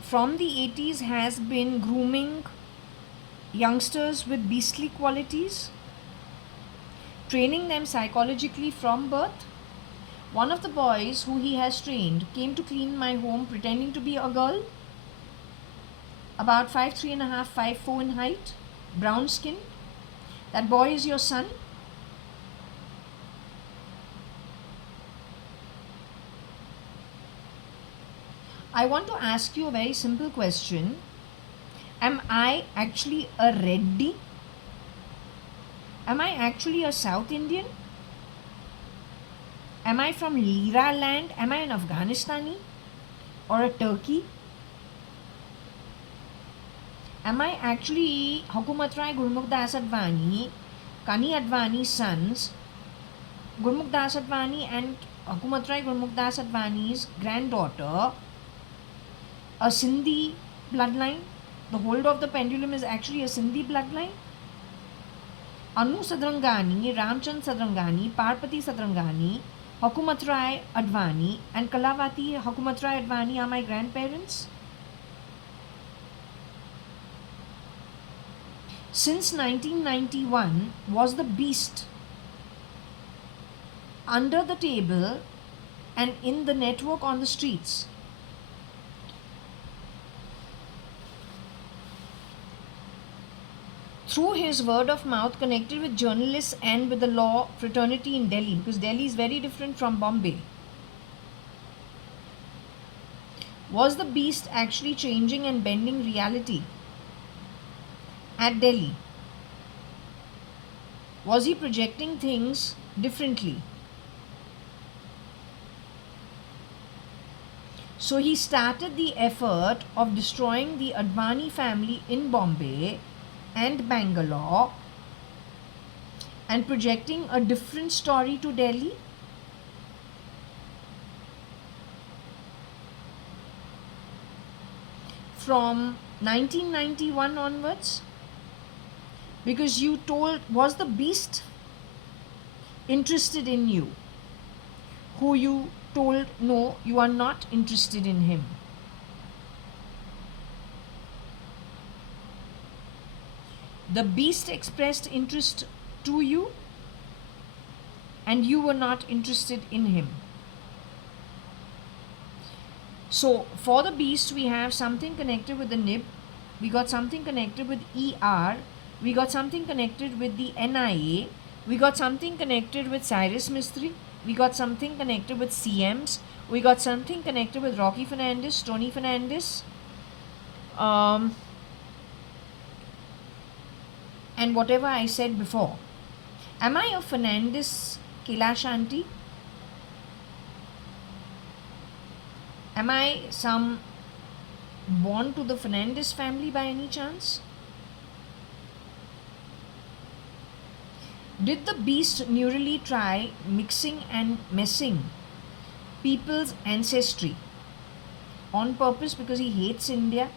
from the 80s has been grooming youngsters with beastly qualities, training them psychologically from birth. One of the boys who he has trained came to clean my home pretending to be a girl, about 5'3.5", 5'4" in height, brown skin. That boy is your son. I want to ask you a very simple question. Am I actually a Reddy? Am I actually a South Indian? Am I from Lira land? Am I an Afghanistani or a Turkey? Am I actually Hukumat Rai Gurmukh Das Advani, Kani Advani's sons, Gurmukh Das Advani and Hukumat Rai Gurmukh Das Advani's granddaughter, a Sindhi bloodline? The holder of the pendulum is actually a Sindhi bloodline. Anu Sadrangani, Ramchand Sadrangani, Parpati Sadrangani, Hukumat Rai Advani, and Kalavati Hukumat Rai Advani are my grandparents? Since 1991, was the beast under the table and in the network on the streets? Through his word of mouth, connected with journalists and with the law fraternity in Delhi, because Delhi is very different from Bombay. Was the beast actually changing and bending reality at Delhi? Was he projecting things differently? So he started the effort of destroying the Advani family in Bombay and Bangalore and projecting a different story to Delhi. From 1991 onwards, because you told, was the beast interested in you, who you told no, you are not interested in him? The beast expressed interest to you and you were not interested in him. So for the beast, we have something connected with the nib, we got something connected with ER, we got something connected with the NIA, we got something connected with Cyrus Mistry, we got something connected with CMs, we got something connected with Rocky Fernandez, Tony Fernandez, and whatever I said before. Am I a Fernandez Kailash auntie? Am I some born to the Fernandez family by any chance? Did the beast neurally try mixing and messing people's ancestry on purpose because he hates India?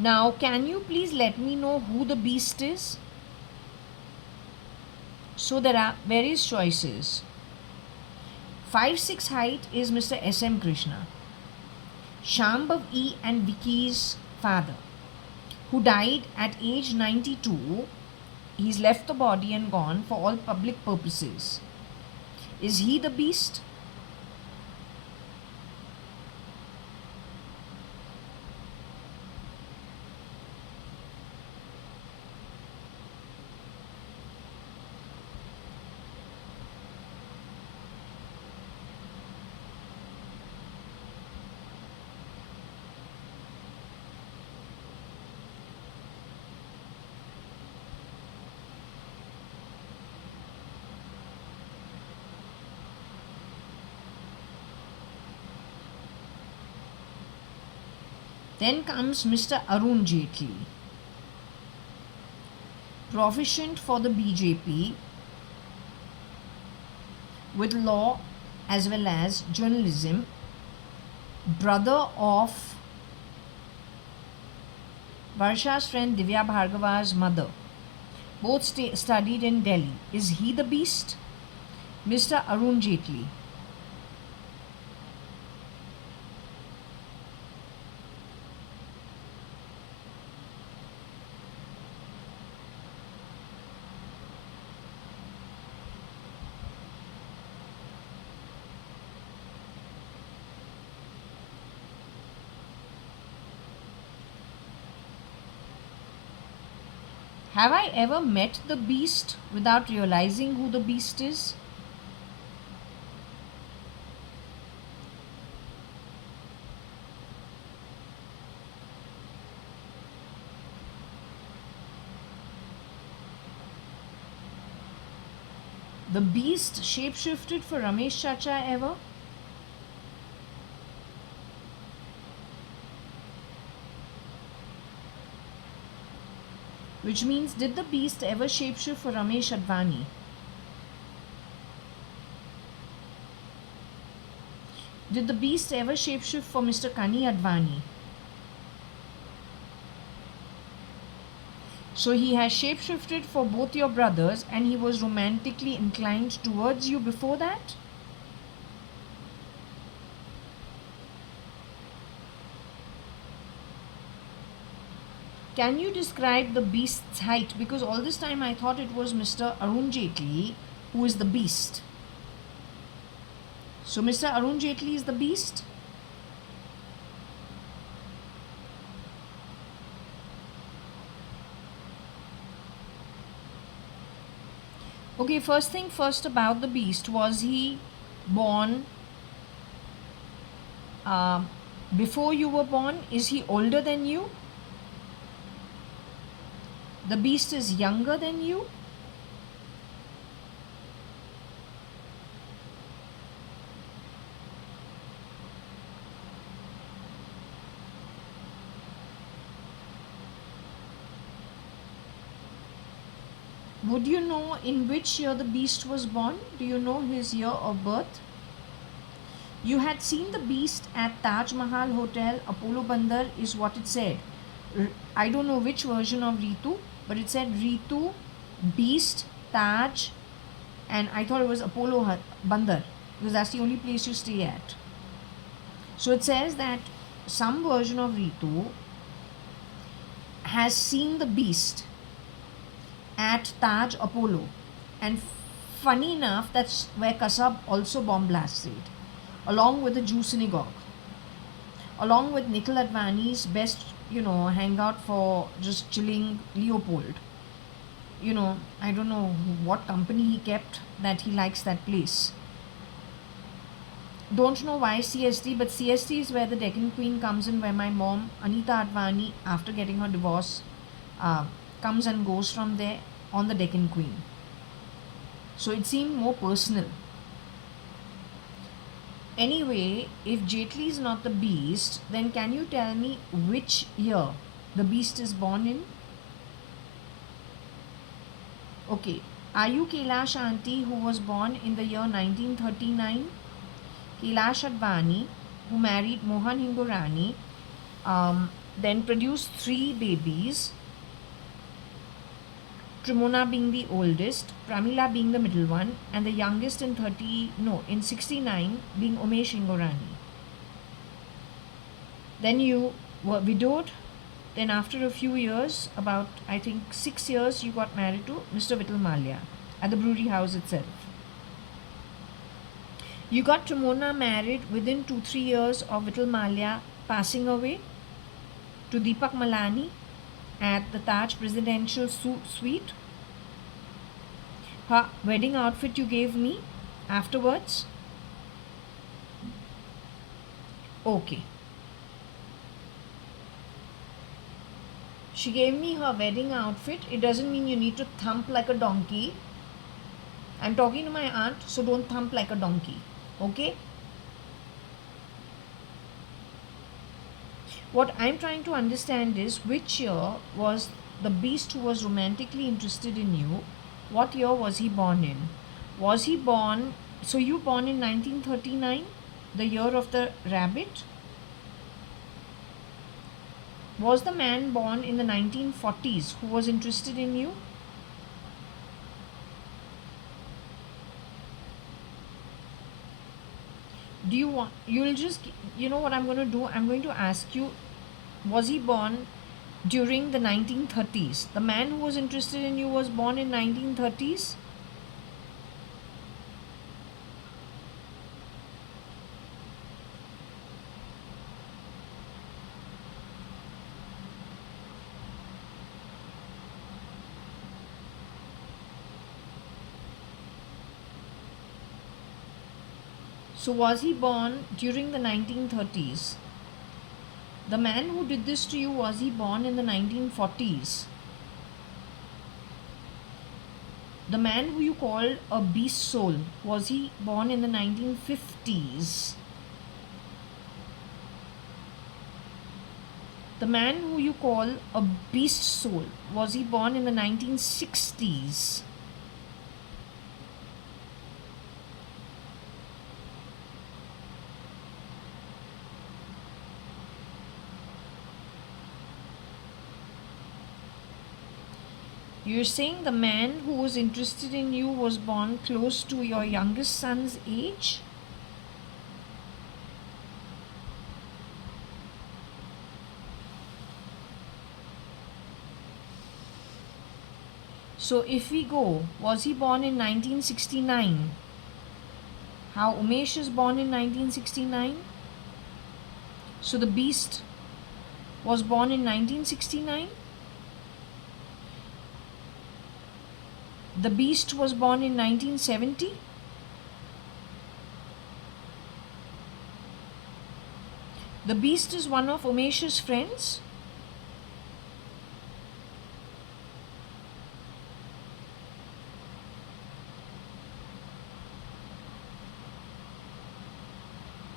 Now, can you please let me know who the beast is? So there are various choices. 5'6" height is Mr. S.M. Krishna, Shambhav E and Vicky's father, who died at age 92. He's left the body and gone for all public purposes. Is he the beast? Then comes Mr. Arun Jaitley, proficient for the BJP with law as well as journalism, brother of Varsha's friend Divya Bhargava's mother. Both studied in Delhi. Is he the beast? Mr. Arun Jaitley. Have I ever met the beast without realizing who the beast is? The beast shapeshifted for Ramesh Chacha ever? Which means, did the beast ever shapeshift for Ramesh Advani? Did the beast ever shapeshift for Mr. JAYA.ADVANI? So he has shapeshifted for both your brothers and he was romantically inclined towards you before that? Can you describe the beast's height? Because all this time I thought it was Mr. Arun Jaitley who is the beast. So Mr. Arun Jaitley is the beast? Okay, first thing first about the beast. Was he born before you were born? Is he older than you? The beast is younger than you? Would you know in which year the beast was born? Do you know his year of birth? You had seen the beast at Taj Mahal Hotel, Apollo Bandar is what it said. I don't know which version of Ritu, but it said Ritu, Beast, Taj, and I thought it was Apollo Bandar because that's the only place you stay at. So it says that some version of Ritu has seen the beast at Taj Apollo, and funny enough, that's where Kasab also bomb blasted, along with the Jew synagogue, along with Nikhil Advani's best, hangout for just chilling, Leopold. I don't know what company he kept that he likes that place. Don't know why CST, but CST is where the Deccan Queen comes in, where my mom, Anita Advani, after getting her divorce, comes and goes from there on the Deccan Queen. So it seemed more personal. Anyway, if Jaitley is not the beast, then can you tell me which year the beast is born in? Okay. Are you Kailash Aunty, who was born in the year 1939? Kailash Advani, who married Mohan Hingorani, then produced 3 babies, Trimona being the oldest, Pramila being the middle one, and the youngest in 69 being Umesh Hingorani. Then you were widowed. Then after a few years, about I think 6 years, you got married to Mr. Vittal Malia at the brewery house itself. You got Trimona married within 2-3 years of Vittal Malia passing away to Deepak Malani at the Taj Presidential Suite. Her wedding outfit you gave me afterwards. Okay. She gave me her wedding outfit. It doesn't mean you need to thump like a donkey. I'm talking to my aunt, so don't thump like a donkey. Okay? What I'm trying to understand is which year was the beast who was romantically interested in you, what year was he born in? Was he born, so you born in 1939, the year of the rabbit? Was the man born in the 1940s who was interested in you? Do you want, you'll just, you know what I'm going to do? I'm going to ask you, was he born during the 1930s? The man who was interested in you was born in 1930s? So was he born during the 1930s? The man who did this to you, was he born in the 1940s? The man who you called a beast soul, was he born in the 1950s? The man who you call a beast soul, was he born in the 1960s? You're saying the man who was interested in you was born close to your youngest son's age? So if we go, was he born in 1969? How Umesh is born in 1969? So the beast was born in 1969? The beast was born in 1970? The beast is one of Umesh's friends?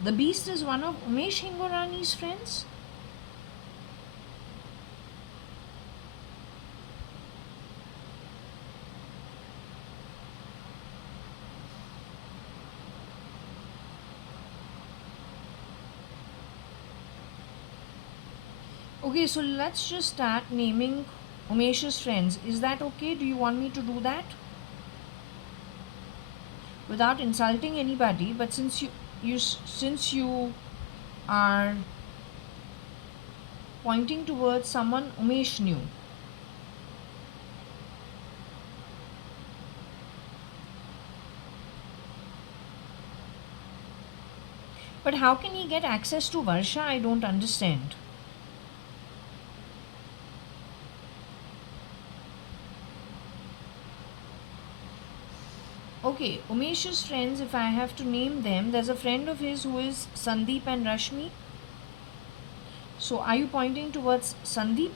The beast is one of Umesh Hingorani's friends? Okay, so let's just start naming Umesh's friends. Is that okay? Do you want me to do that? Without insulting anybody, but since you are pointing towards someone Umesh knew. But how can he get access to Varsha? I don't understand. Okay, Umesh's friends, if I have to name them, there's a friend of his who is Sandeep and Rashmi. So are you pointing towards Sandeep?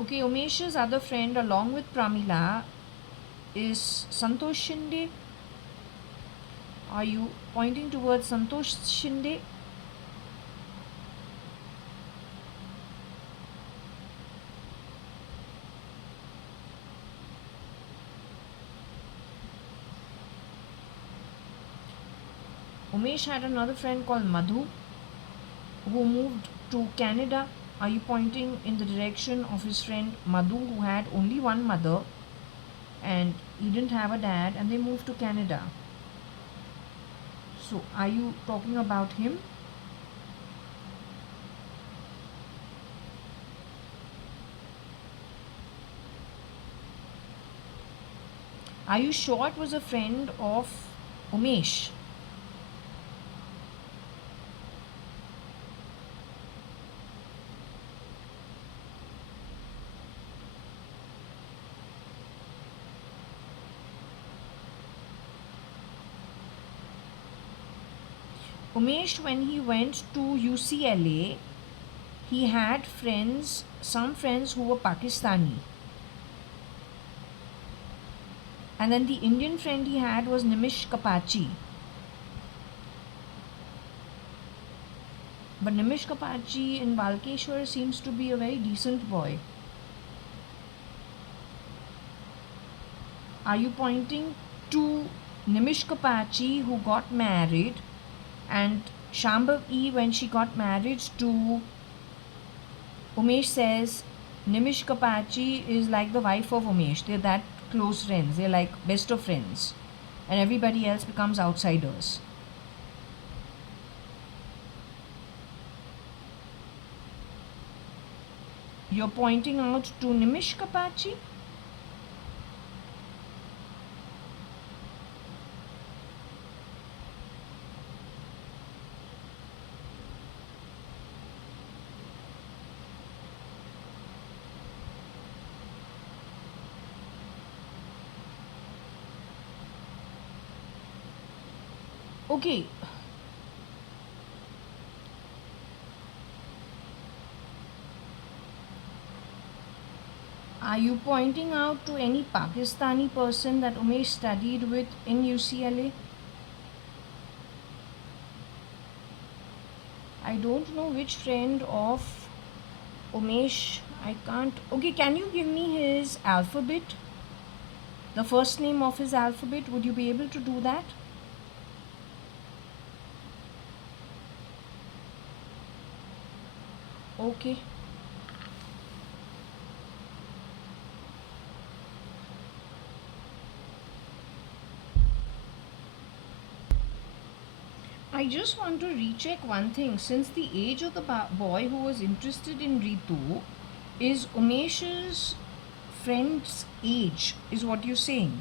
Okay, Umesh's other friend along with Pramila is Santosh Shinde. Are you pointing towards Santosh Shinde? Umesh had another friend called Madhu who moved to Canada. Are you pointing in the direction of his friend Madhu who had only one mother and he didn't have a dad and they moved to Canada? So are you talking about him? Are you sure it was a friend of Umesh? Umesh, when he went to UCLA, he had friends, some friends who were Pakistani. And then the Indian friend he had was Nimish Kapachi. But Nimish Kapachi in Balkeshwar seems to be a very decent boy. Are you pointing to Nimish Kapachi who got married and Shambhav E when she got married to Umesh says Nimish Kapachi is like the wife of Umesh. They're that close friends. They're like best of friends. And everybody else becomes outsiders. You're pointing out to Nimish Kapachi? Okay. Are you pointing out to any Pakistani person that Umesh studied with in UCLA? I don't know which friend of Umesh. I can't. Okay, can you give me his alphabet? The first name of his alphabet. Would you be able to do that? Okay. I just want to recheck one thing. Since the age of the boy who was interested in Ritu is Umesh's friend's age, is what you're saying.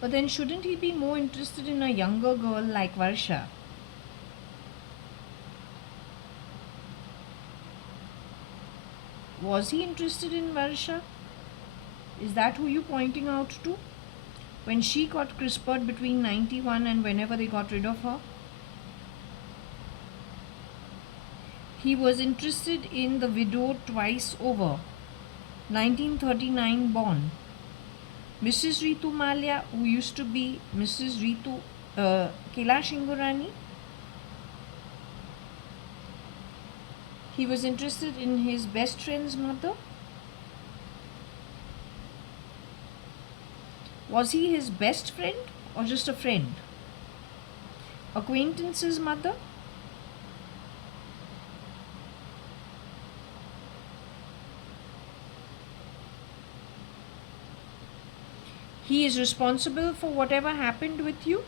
But then shouldn't he be more interested in a younger girl like Varsha? Was he interested in Varsha? Is that who you're pointing out to? When she got crispered between 91 and whenever they got rid of her? He was interested in the widow twice over, 1939 born. Mrs. Ritu Malia, who used to be Mrs. Ritu Kailash Ingorani. He was interested in his best friend's mother. Was he his best friend or just a friend? Acquaintance's mother? He is responsible for whatever happened with you?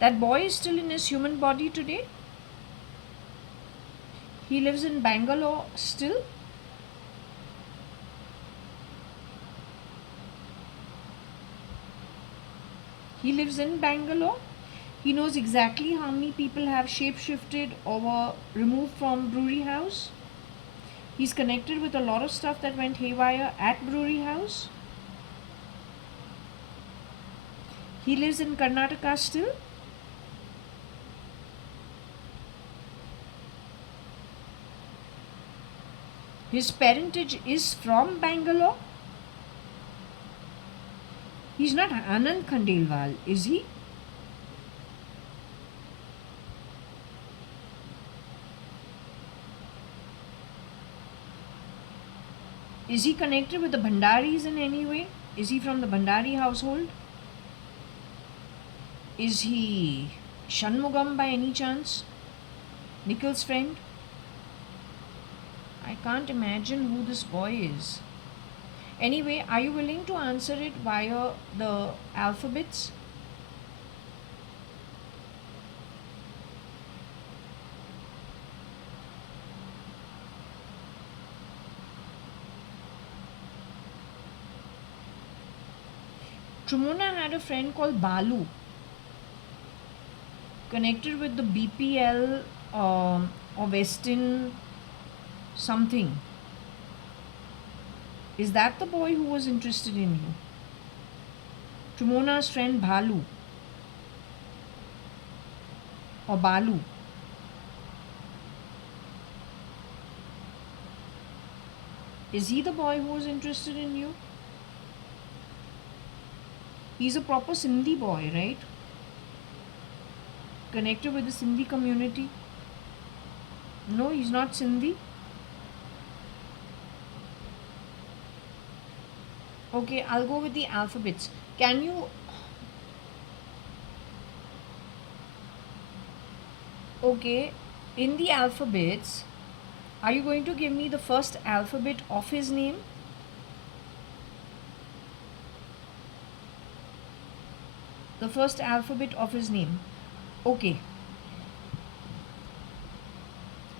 That boy is still in his human body today? He lives in Bangalore still? He lives in Bangalore? He knows exactly how many people have shape-shifted or were removed from Brewery House? He's connected with a lot of stuff that went haywire at Brewery House? He lives in Karnataka still? His parentage is from Bangalore? He's not Anand Khandelwal, is he? Is he connected with the Bhandaris in any way? Is he from the Bhandari household? Is he Shanmugam by any chance? Nikhil's friend? I can't imagine who this boy is. Anyway, are you willing to answer it via the alphabets? Trumona had a friend called Balu, connected with the BPL or Westin something. Is that the boy who was interested in you? Trumona's friend Bhalu or Balu. Is he the boy who was interested in you? He's a proper Sindhi boy, right? Connected with the Sindhi community? No, he's not Sindhi. Okay, I'll go with the alphabets. Can you... Okay, in the alphabets, are you going to give me the first alphabet of his name? The first alphabet of his name. Okay.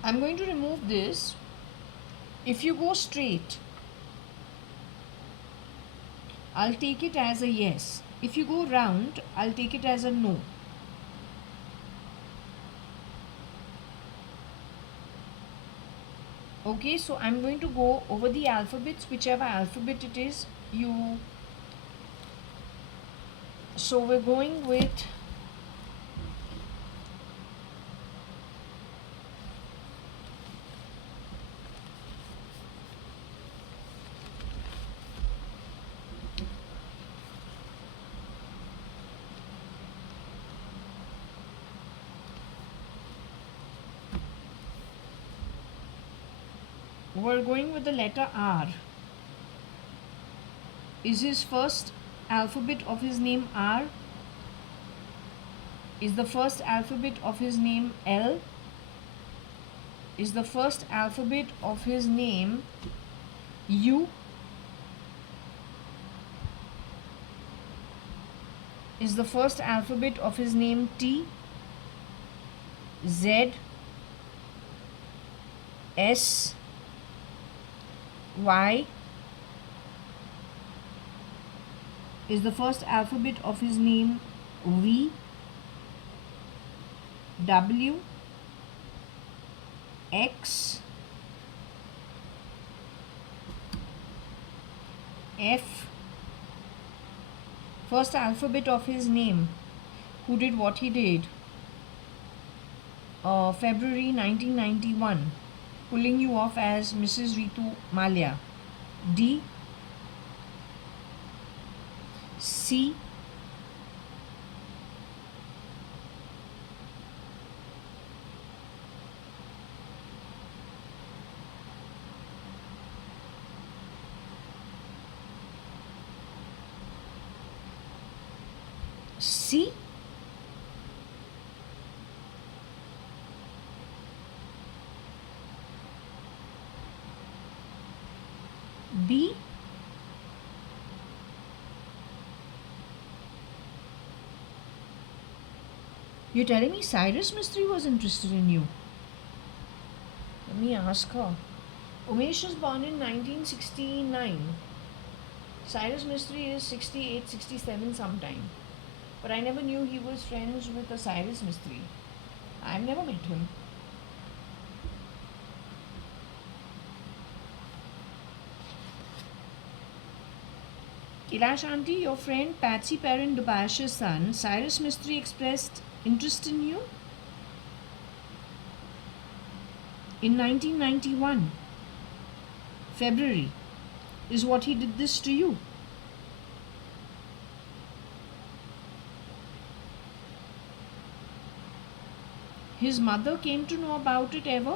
I'm going to remove this. If you go straight, I'll take it as a yes. If you go round, I'll take it as a no. Okay, so I'm going to go over the alphabets, whichever alphabet it is, you... So we're going with We're going with the letter R. Is his first alphabet of his name R? Is the first alphabet of his name L? Is the first alphabet of his name U? Is the first alphabet of his name T, Z, S, Y? Is the first alphabet of his name V, W, X, F? First alphabet of his name, who did what he did, February 1991, pulling you off as Mrs. Ritu Malia. D, C, C, B, you're telling me Cyrus Mistry was interested in you? Let me ask her. Umesh was born in 1969. Cyrus Mistry is 68, 67 sometime. But I never knew he was friends with a Cyrus Mistry. I've never met him. Kailash Aunty, your friend Patsy Perrin Dubash's son, Cyrus Mistry, expressed interest in you in 1991. February is what he did this to you. His mother came to know about it ever?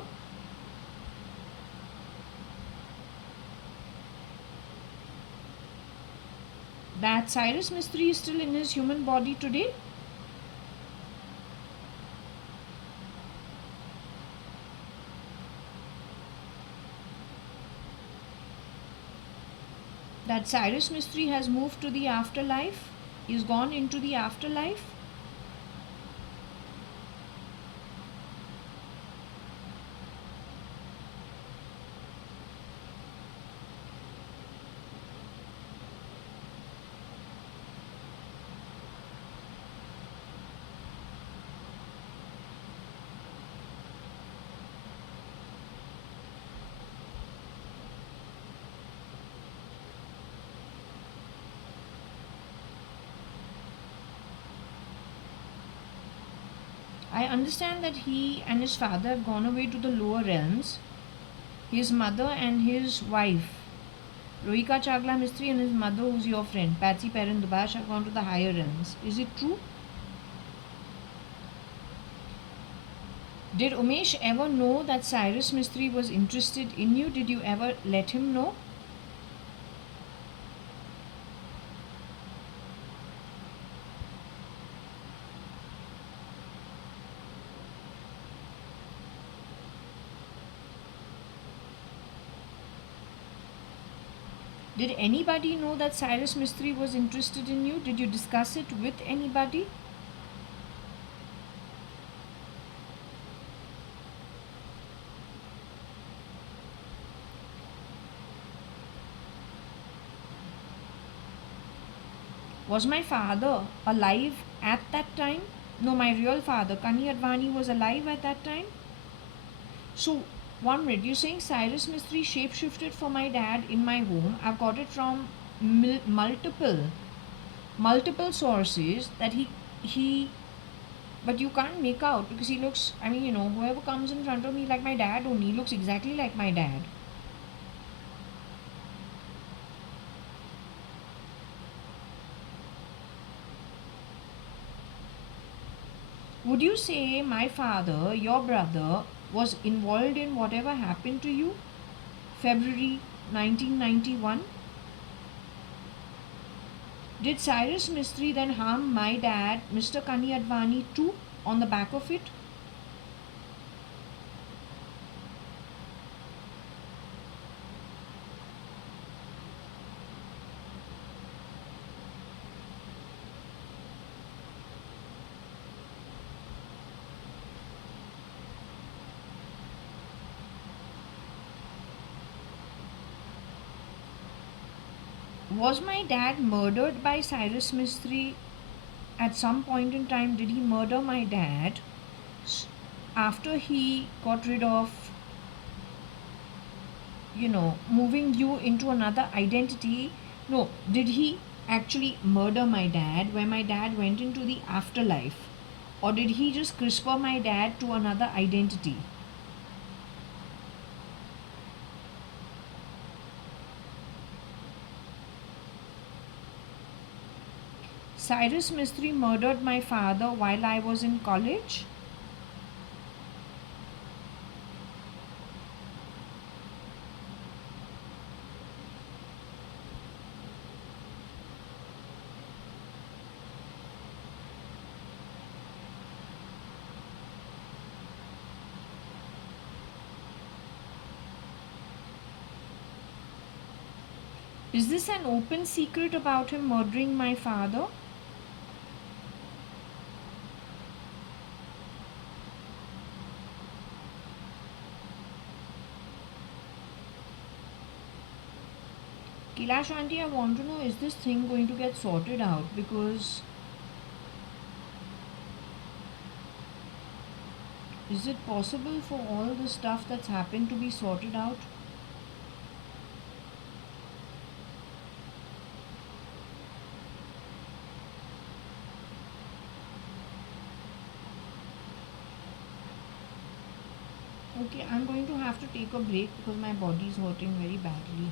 That Cyrus Mistry is still in his human body today? That Cyrus Mistry has moved to the afterlife? He's gone into the afterlife? I understand that he and his father have gone away to the lower realms. His mother and his wife, Rohika Chagla Mistry, and his mother, who's your friend, Patsy Perrin Dubash, have gone to the higher realms. Is it true? Did Umesh ever know that Cyrus Mistry was interested in you? Did you ever let him know? Did anybody know that Cyrus Mistry was interested in you? Did you discuss it with anybody? Was my father alive at that time? No, my real father, JAYA.ADVANI, was alive at that time. So, 1 minute, you're saying Cyrus Mistry shapeshifted for my dad in my home. I've got it from multiple sources that he but you can't make out because he looks, I mean, whoever comes in front of me like my dad only looks exactly like my dad. Would you say my father, your brother, was involved in whatever happened to you February 1991. Did Cyrus Mistry then harm my dad, Mr. Kani Advani, too, on the back of it? Was my dad murdered by Cyrus Mistry at some point in time? Did he murder my dad after he got rid of, moving you into another identity? No, did he actually murder my dad when my dad went into the afterlife? Or did he just CRISPR my dad to another identity? Cyrus Mistry murdered my father while I was in college? Is this an open secret about him murdering my father? Kailash Aunty, I want to know, is this thing going to get sorted out? Because is it possible for all the stuff that's happened to be sorted out? Okay, I'm going to have to take a break because my body is hurting very badly.